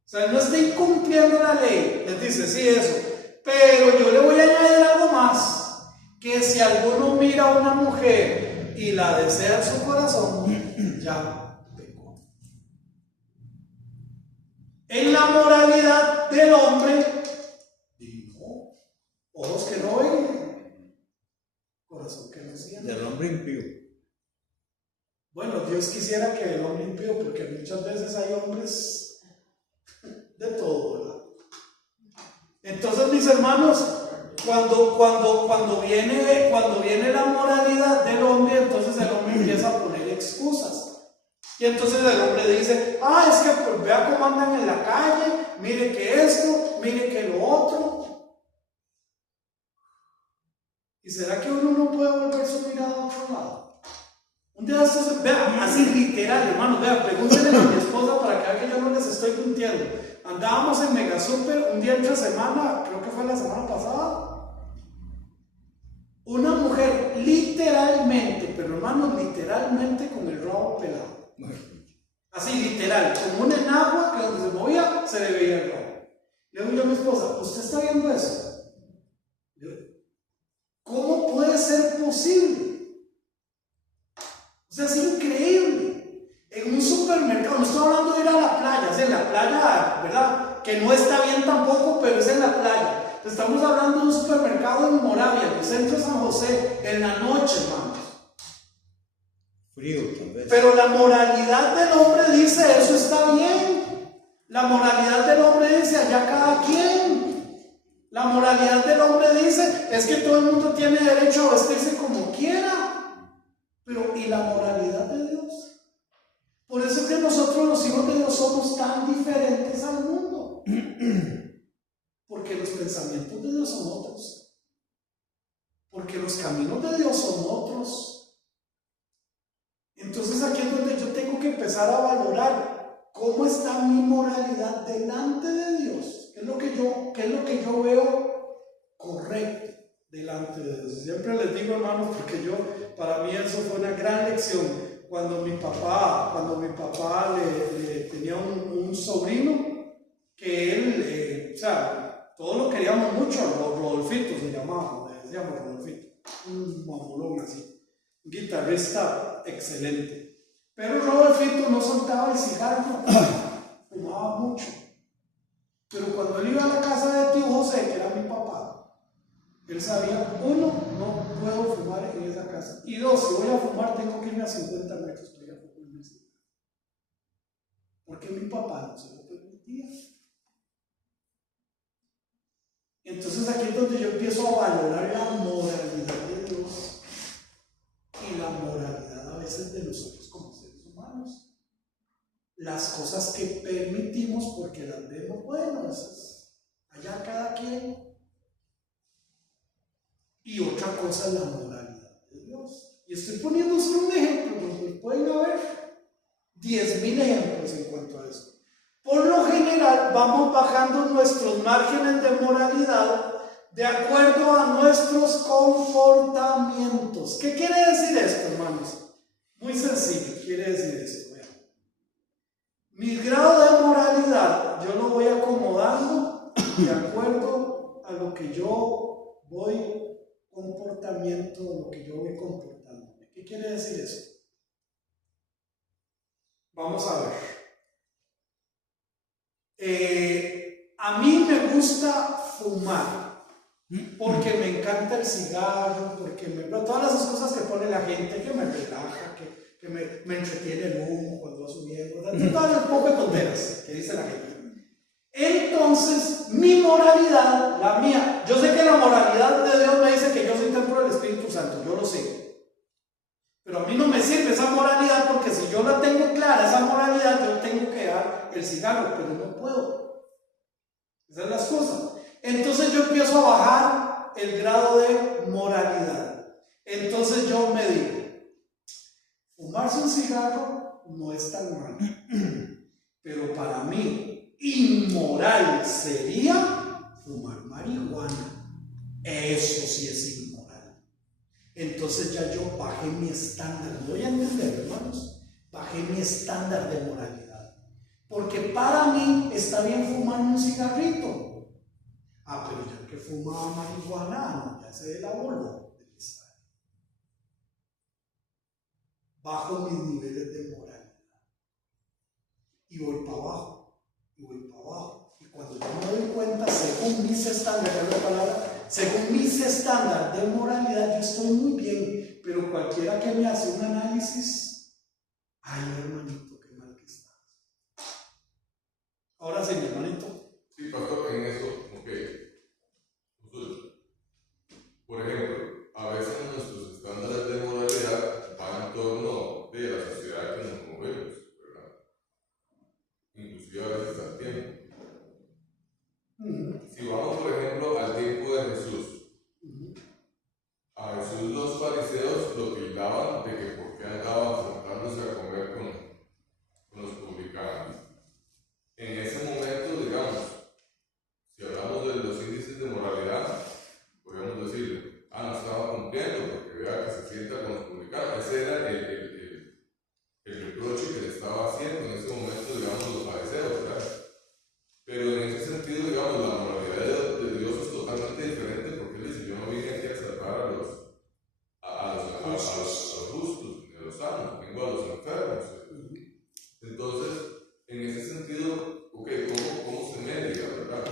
O sea, no está incumpliendo la ley, les dice, sí, eso. Pero yo le voy a añadir algo más, que si alguno mira a una mujer y la desea en su corazón, ya pecó. En la moralidad del hombre, no, ojos que no ven, corazón que no siente. Del hombre impío. Bueno, Dios quisiera que el hombre impío, porque muchas veces hay hombres de todo, ¿verdad? Entonces, mis hermanos, cuando viene la moralidad del hombre, entonces el hombre empieza a poner excusas. Y entonces el hombre dice, es que pues, vea cómo andan en la calle, mire que esto, mire que lo otro. ¿Y será que uno no puede volver su mirada a otro lado? Un día estos, vea, así literal, hermanos, vea, pregúntenle a mi esposa para que vea que yo no les estoy mintiendo. Andábamos en Mega Super un día entre semana, creo que fue la semana pasada. Una mujer literalmente, pero hermanos, literalmente con el rabo pelado. Así literal, como un enagua que donde se movía se le veía el rabo. Le digo yo a mi esposa, ¿usted está viendo eso? ¿Cómo puede ser posible? O sea, es increíble. En un supermercado, no estoy hablando de ir a la playa, es en la playa, ¿verdad? Que no está bien tampoco, pero es en la playa. Estamos hablando de un supermercado en Moravia, en el centro de San José, en la noche, hermanos. Frío, tal vez. Pero la moralidad del hombre dice, eso está bien. La moralidad del hombre dice, allá cada quien. La moralidad del hombre dice, es que todo el mundo tiene derecho a vestirse como quiera. Pero, ¿y la moralidad de Dios? Por eso es que nosotros los hijos de Dios somos tan diferentes al mundo. Porque los pensamientos de Dios son otros. Porque los caminos de Dios son otros. Entonces aquí es donde yo tengo que empezar a valorar cómo está mi moralidad delante de Dios. ¿Qué es lo que yo veo correcto delante de Dios? Siempre les digo, hermanos, porque para mí eso fue una gran lección. Cuando mi papá le tenía un sobrino que él, o sea, todos lo queríamos mucho, Rodolfito se llamaba, le decíamos Rodolfito, un mamulón así, un guitarrista excelente. Pero Rodolfito no soltaba el cigarro, fumaba mucho. Pero cuando él iba a la casa de tío José, que era mi papá, él sabía, uno, no puedo fumar en esa casa. Y dos, si voy a fumar, tengo que irme a 50 metros para ir a fumar. Porque mi papá no se lo permitía. Entonces aquí es donde yo empiezo a valorar la moralidad de Dios y la moralidad a veces de nosotros como seres humanos. Las cosas que permitimos porque las vemos, bueno, allá cada quien. Y otra cosa es la moralidad de Dios. Y estoy poniendo solo un ejemplo, porque pueden haber 10,000 ejemplos en cuanto a eso. Por lo general, vamos bajando nuestros márgenes de moralidad de acuerdo a nuestros comportamientos. ¿Qué quiere decir esto, hermanos? Muy sencillo, quiere decir esto. Vean. Mi grado de moralidad, yo lo voy acomodando de acuerdo a lo que yo voy comportamiento, lo que yo voy comportando. ¿Qué quiere decir eso? Vamos a ver. A mí me gusta fumar. porque me encanta el cigarro, todas esas cosas que pone la gente, que me relaja, que me entretiene el humo cuando va subiendo, todas las pocas tonteras que dice la gente. Entonces, mi moralidad, la mía, yo sé que la moralidad de Dios me dice que yo soy templo del Espíritu Santo, yo lo sé. Pero a mí no me sirve esa moralidad, porque si yo la tengo clara, esa moralidad, yo tengo que dar el cigarro, pero no puedo. Esas son las cosas. Entonces yo empiezo a bajar el grado de moralidad. Entonces yo me digo, fumarse un cigarro no es tan malo, pero para mí inmoral sería fumar marihuana. Eso sí es inmoral. Entonces ya yo bajé mi estándar. ¿Me voy a entender, hermanos? Bajé mi estándar de moralidad, porque para mí está bien fumar un cigarrito. Pero ya que fumaba marihuana, ya se elabó del estado. Bajo mis niveles de moralidad y voy para abajo, y voy para abajo. Y cuando yo me doy cuenta, según mis estándares de moralidad, yo estoy muy bien. Pero cualquiera que me hace un análisis, ay, hermanito, qué mal que estás. Ahora sí, mi hermanito. Sí, pastor, en eso, ok. Entonces, por ejemplo, a veces nuestros estándares de moralidad van en torno de la sociedad que nos movemos, ¿verdad? Inclusive a veces al tiempo. Si vamos, por ejemplo, al tiempo de Jesús, a Jesús los fariseos lo tildaban de que por qué andaba sentándose a comer con los publicanos. En ese momento, digamos, si hablamos de los índices de moralidad, podríamos decirle, no estaba cumpliendo porque vea que se sienta con los publicanos. Ese era el reproche que le estaba haciendo en ese momento, digamos, los fariseos, ¿verdad? Pero en ese sentido, digamos, la moralidad de Dios es totalmente diferente, porque Él dice, yo no vine aquí a salvar a los justos, ni a los sanos, vengo a los enfermos. Entonces, en ese sentido, ¿cómo se media, verdad?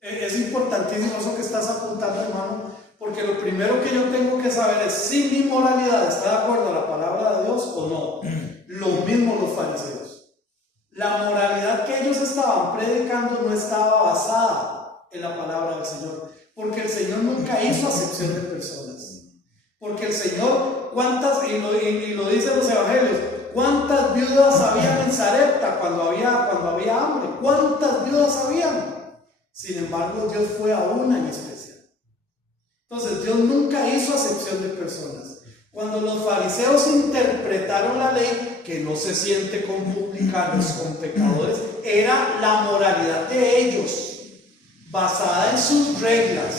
Es importantísimo eso que estás apuntando, hermano, porque lo primero que yo tengo que saber es si mi moralidad está de acuerdo a la palabra de Dios o no. Lo mismo los fariseos. La moralidad que ellos estaban predicando no estaba basada en la palabra del Señor, porque el Señor nunca hizo acepción de personas. Porque el Señor, y lo dicen los evangelios, ¿cuántas viudas habían en Sarepta cuando había hambre? ¿Cuántas viudas habían? Sin embargo, Dios fue a una en especial. Entonces, Dios nunca hizo acepción de personas. Cuando los fariseos interpretaron la ley, que no se siente con publicanos, con pecadores, era la moralidad de ellos, basada en sus reglas,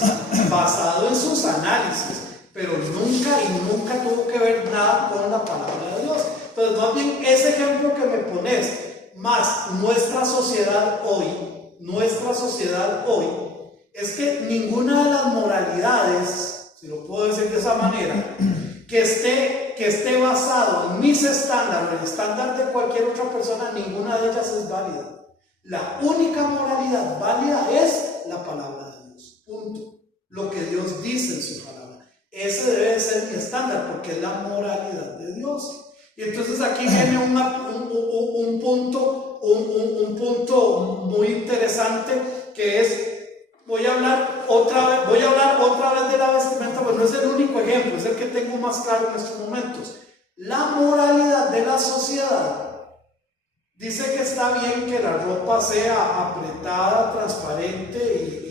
basado en sus análisis, pero nunca tuvo que ver nada con la palabra de Dios. Entonces, más bien, ese ejemplo que me pones, más nuestra sociedad hoy, es que ninguna de las moralidades, si lo puedo decir de esa manera, que esté basado en mis estándares, en el estándar de cualquier otra persona, ninguna de ellas es válida. La única moralidad válida es la palabra de Dios. Punto. Lo que Dios dice en su palabra. Ese debe de ser mi estándar, porque es la moralidad de Dios. Y entonces aquí viene un punto muy interesante, que es, voy a hablar otra vez de la vestimenta, pues no es el único ejemplo, es el que tengo más claro en estos momentos. La moralidad de la sociedad dice que está bien que la ropa sea apretada, transparente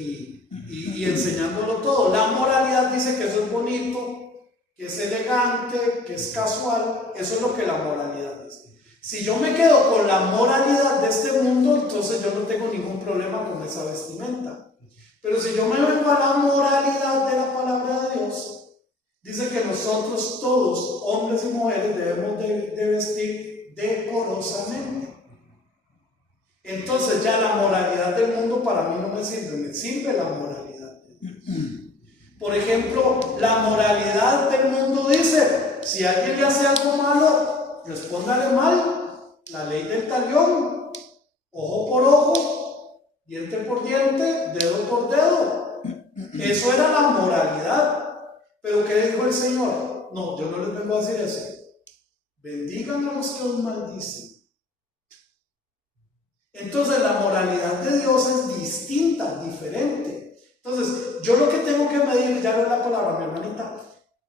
y enseñándolo todo. La moralidad dice que eso es bonito, que es elegante, que es casual. Eso es lo que la moralidad dice. Si yo me quedo con la moralidad de este mundo, entonces yo no tengo ningún problema con esa vestimenta. Pero si yo me vengo a la moralidad de la palabra de Dios, dice que nosotros todos, hombres y mujeres, debemos de vestir decorosamente. Entonces ya la moralidad del mundo para mí no me sirve la moralidad de Dios. Por ejemplo, la moralidad del mundo dice, si alguien le hace algo malo, respóndale mal, la ley del talión, ojo por ojo, diente por diente, dedo por dedo. Eso era la moralidad. Pero ¿qué dijo el Señor? No, yo no les vengo a decir eso. Bendigan a los que os maldicen. Entonces la moralidad de Dios es distinta, diferente. Entonces yo lo que tengo que medir, ya veo la palabra, mi hermanita,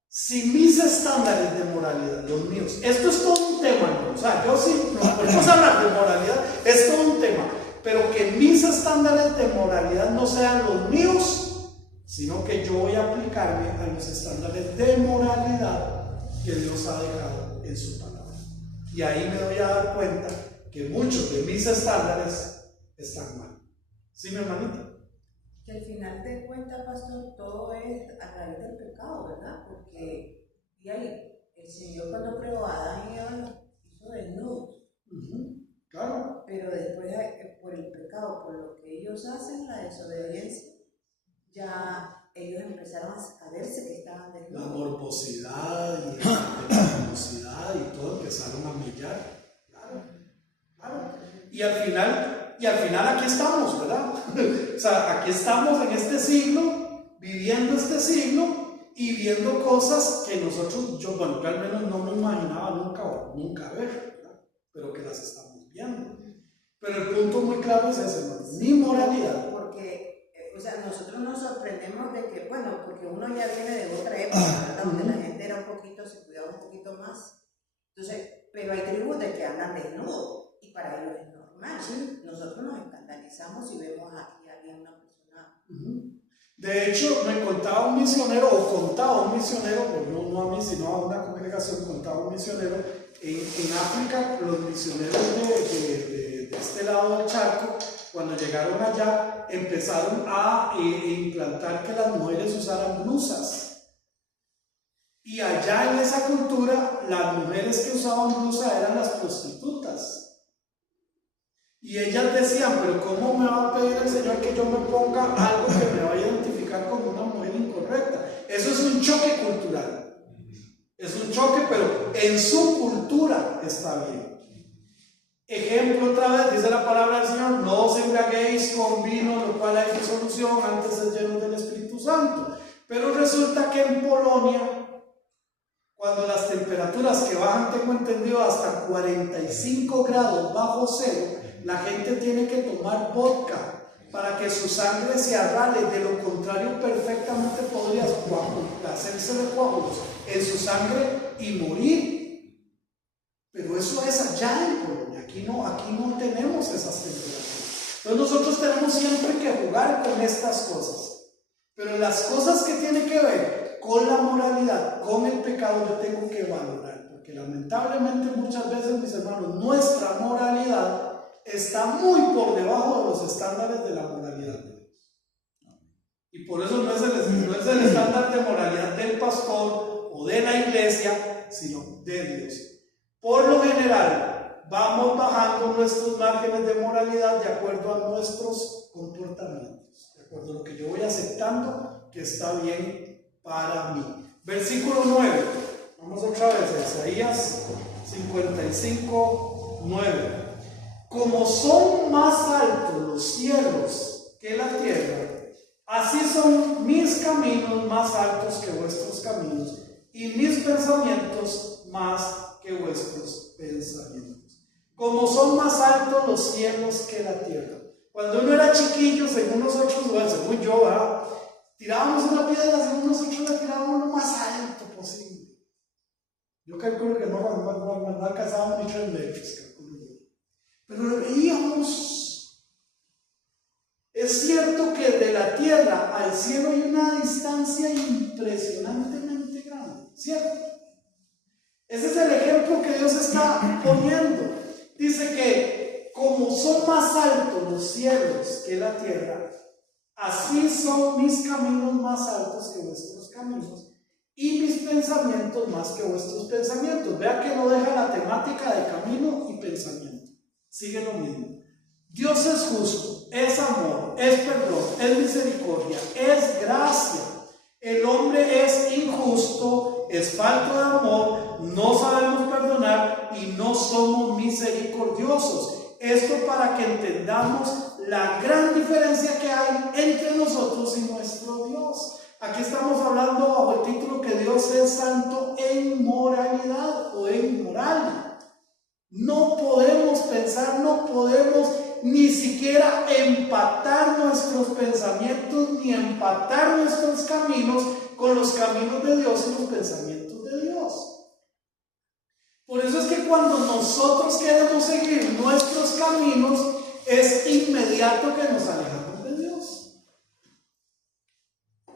si mis estándares de moralidad, los míos, esto es todo un tema, ¿no? O sea, yo sí, podemos hablar de moralidad, es todo un tema, pero que mis estándares de moralidad no sean los míos, sino que yo voy a aplicarme a los estándares de moralidad que Dios ha dejado en su palabra. Y ahí me voy a dar cuenta que muchos de mis estándares están mal. ¿Sí, mi hermanita? Que al final de cuentas, pastor, todo es a raíz del pecado, ¿verdad? Porque y ahí, el Señor cuando creó a Adán y Eva los hizo desnudos. Claro. Pero después, por el pecado, por lo que ellos hacen, la desobediencia, ya ellos empezaron a verse que estaban desnudos. La morbosidad y la pecaminosidad y todo empezaron a millar. Claro, claro. Y al final aquí estamos, ¿verdad? O sea, aquí estamos en este siglo, viviendo este siglo y viendo cosas que nosotros, yo al menos no me imaginaba nunca ver, ¿verdad? Pero que las estamos viendo. Pero el punto muy claro es ese, ¿no? Mi moralidad. Porque, o sea, nosotros nos sorprendemos de que, bueno, porque uno ya viene de otra época, ¿verdad? Donde la gente era se cuidaba un poquito más. Entonces, pero hay tribus de que andan desnudos y para ellos es normal. ¿Sí? Nosotros nos escandalizamos y vemos aquí a alguien, una persona. De hecho, me contaba un misionero, pues no a mí, sino a una congregación, contaba un misionero. En África, los misioneros de este lado del charco, cuando llegaron allá, empezaron a implantar que las mujeres usaran blusas. Y allá en esa cultura, las mujeres que usaban blusa eran las prostitutas. Y ellas decían, pero ¿cómo me va a pedir el Señor que yo me ponga algo que me vaya a identificar como una mujer incorrecta? Eso es un choque cultural. Es un choque, pero en su cultura está bien. Ejemplo otra vez, dice la palabra del Señor, no os embriaguéis con vino, lo cual hay disolución, antes es lleno del Espíritu Santo. Pero resulta que en Polonia, cuando las temperaturas que bajan, tengo entendido, hasta 45 grados bajo cero, la gente tiene que tomar vodka para que su sangre se arrale. De lo contrario, perfectamente podría hacerse de coágulos en su sangre y morir. Pero eso es allá en Polonia. Aquí no tenemos esas temperaturas. Entonces nosotros tenemos siempre que jugar con estas cosas. Pero las cosas que tienen que ver con la moralidad, con el pecado, yo tengo que valorar. Porque lamentablemente muchas veces, mis hermanos, nuestra moralidad está muy por debajo de los estándares de la moralidad de Dios. Y por eso no es el estándar de moralidad del pastor o de la iglesia, sino de Dios. Por lo general, vamos bajando nuestros márgenes de moralidad de acuerdo a nuestros comportamientos, de acuerdo a lo que yo voy aceptando que está bien para mí. Versículo 9. Vamos otra vez a Isaías 55, 9. Como son más altos los cielos que la tierra, así son mis caminos más altos que vuestros caminos, y mis pensamientos más que vuestros pensamientos. Como son más altos los cielos que la tierra. Cuando uno era chiquillo, según nosotros, según yo, ¿verdad? Tirábamos una piedra, según nosotros la tirábamos lo más alto posible. Yo calculo que no alcanzábamos ni 3 metros. Pero lo veíamos. Es cierto que de la tierra al cielo hay una distancia impresionantemente grande, ¿cierto? Ese es el ejemplo que Dios está poniendo. Dice que como son más altos los cielos que la tierra, así son mis caminos más altos que vuestros caminos y mis pensamientos más que vuestros pensamientos. Vea que no deja la temática de camino y pensamiento. Sigue lo mismo. Dios es justo, es amor, es perdón, es misericordia, es gracia. El hombre es injusto, es falto de amor, no sabemos perdonar y no somos misericordiosos. Esto para que entendamos la gran diferencia que hay entre nosotros y nuestro Dios. Aquí estamos hablando bajo el título que Dios es santo en moralidad o en moral. No podemos pensar, no podemos ni siquiera empatar nuestros pensamientos ni empatar nuestros caminos con los caminos de Dios y los pensamientos de Dios. Por eso es que cuando nosotros queremos seguir nuestros caminos, es inmediato que nos alejamos de Dios.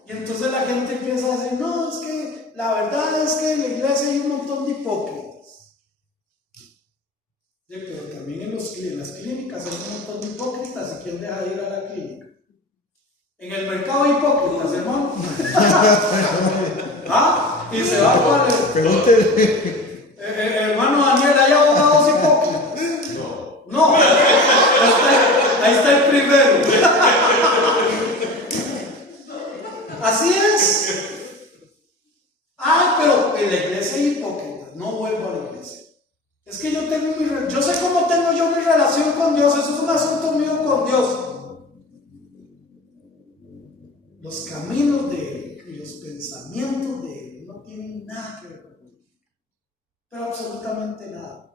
Y entonces la gente empieza a decir, no, es que la verdad es que en la iglesia hay un montón de hipócritas. Sí, pero también en las clínicas hay un montón de hipócritas. ¿Y quién deja de ir a la clínica? En el mercado hay hipócritas, hermano. ¿Ah? Y se va para el... Pregúntele. Hermano Daniel, ¿hay abogados hipócritas? No. Ahí está el primero. Así es. Ay, pero en la iglesia hay hipócritas. No vuelvo a la iglesia. Es que yo sé cómo tengo yo mi relación con Dios. Eso es un asunto mío con Dios. Los caminos de Él y los pensamientos de Él no tienen nada que ver con Dios. Pero absolutamente nada.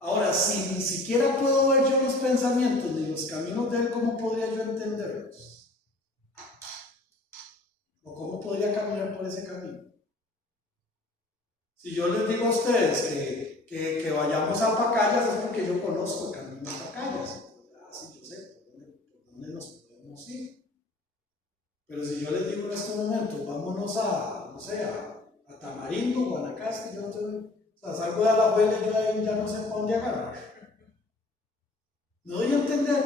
Ahora, si ni siquiera puedo ver yo los pensamientos ni los caminos de Él, ¿cómo podría yo entenderlos? ¿O cómo podría caminar por ese camino? Si yo les digo a ustedes que vayamos a Pacayas, es porque yo conozco el camino a Pacayas. Así yo sé por dónde nos podemos ir. Pero si yo les digo en este momento, vámonos a, no sé, a Tamarindo, Guanacaste, yo no tengo, o sea, salgo de Alajuela y yo ahí ya no sé para dónde agarrar. ¿Me doy a entender?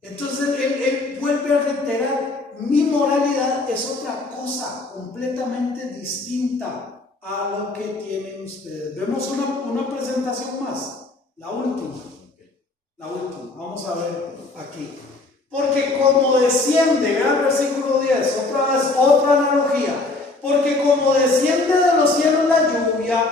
Entonces él vuelve a reiterar, mi moralidad es otra cosa completamente distinta a lo que tienen ustedes. Vemos una presentación más, la última, vamos a ver aquí. Porque como desciende, vean el versículo 10, otra vez, otra analogía. Porque como desciende de los cielos la lluvia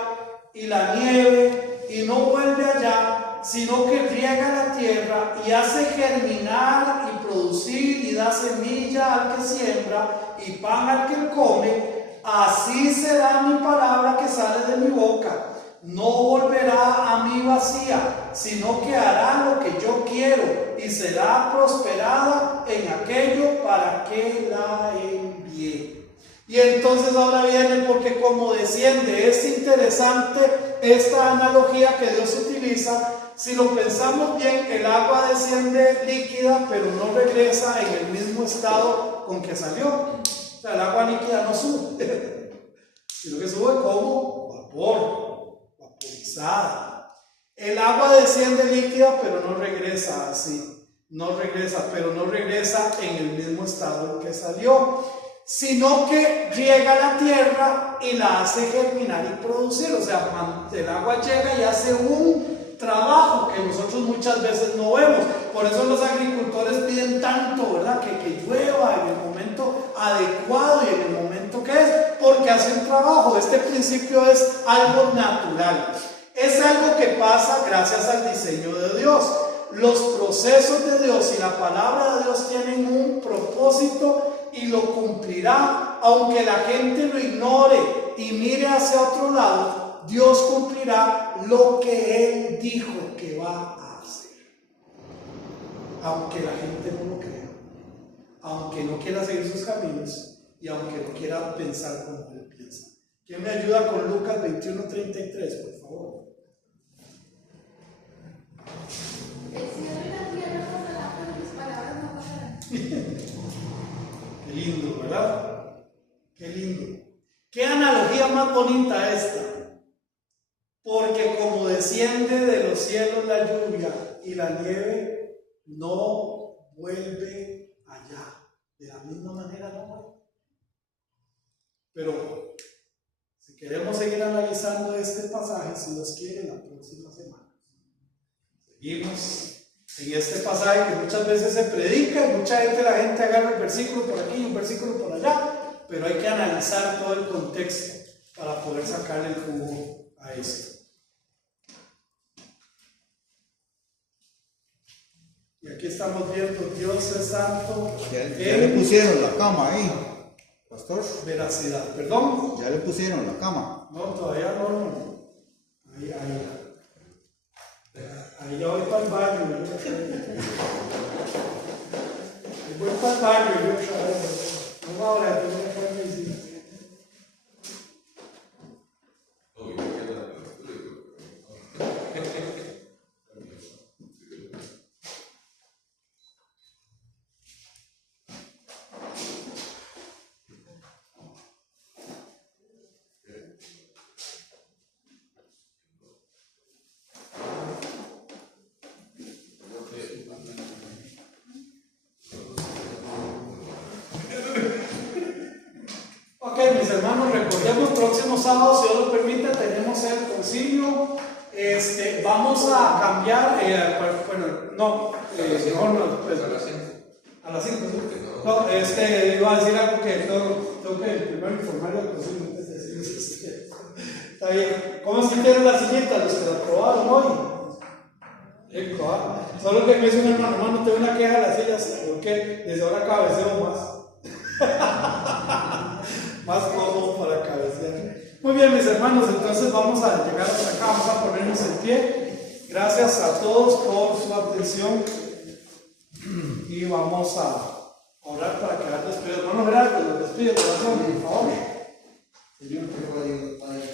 y la nieve y no vuelve allá, sino que riega la tierra y hace germinar y producir y da semilla al que siembra y pan al que come, así será mi palabra que sale de mi boca. No volverá a mí vacía, sino que hará lo que yo quiero y será prosperada en aquello para que la envíe. Y entonces ahora viene, porque como desciende, es interesante esta analogía que Dios utiliza. Si lo pensamos bien, el agua desciende líquida, pero no regresa en el mismo estado con que salió. O sea, el agua líquida no sube, sino que sube como vapor, vaporizada. El agua desciende líquida, pero no regresa así. No regresa, pero no regresa en el mismo estado en que salió, sino que riega la tierra y la hace germinar y producir. O sea, el agua llega y hace un trabajo que nosotros muchas veces no vemos. Por eso los agricultores piden tanto, ¿verdad? Que llueva en el momento adecuado y en el momento que es, porque hacen trabajo. Este principio es algo natural. Es algo que pasa gracias al diseño de Dios. Los procesos de Dios y la palabra de Dios tienen un propósito y lo cumplirá, aunque la gente lo ignore y mire hacia otro lado. Dios cumplirá lo que Él dijo que va a hacer, aunque la gente no lo crea, aunque no quiera seguir sus caminos y aunque no quiera pensar como Él piensa. ¿Quién me ayuda con Lucas 21:33, por favor? El cielo y la tierra pasarán, pero mis palabras no pasarán. Qué lindo, ¿verdad? Qué lindo. Qué analogía más bonita esta. Porque como desciende de los cielos la lluvia y la nieve, no vuelve allá. De la misma manera no vuelve. Pero si queremos seguir analizando este pasaje, si Dios quiere, la próxima semana seguimos en este pasaje que muchas veces se predica y la gente agarra un versículo por aquí y un versículo por allá, pero hay que analizar todo el contexto para poder sacarle el jugo a esto. Y aquí Aquí estamos viendo, Dios es santo. Ya le en pusieron la cama ahí, pastor. veracidad. ¿Perdón? Ya le pusieron la cama. No, todavía no. Ahí ya voy para el baño. Ahí voy para el baño yo otra vez. No ahora, tengo que poner medicina. No, y me queda la Ok, mis hermanos, recordemos, próximo sábado, si Dios lo permite, tenemos el concilio. Vamos a cambiar, mejor no, pues, A las 5. a las 5, ¿sí? No, iba a decir algo que tengo que primero informar al concilio antes de decirles a ustedes. Está bien. ¿Cómo sintieron la sillita los que la probaron hoy? Rico, ¿ah? Solo que me dice un hermano, tengo una queja de las sillas, porque desde ahora cabeceo más. Más cómodo para cabecear. Muy bien, mis hermanos, entonces vamos a llegar hasta acá, vamos a ponernos en pie. Gracias a todos por su atención y vamos a orar para quedar despedidos. Hermano Gerardo, los despide, corazón, por favor. Señor, te ruego, Padre.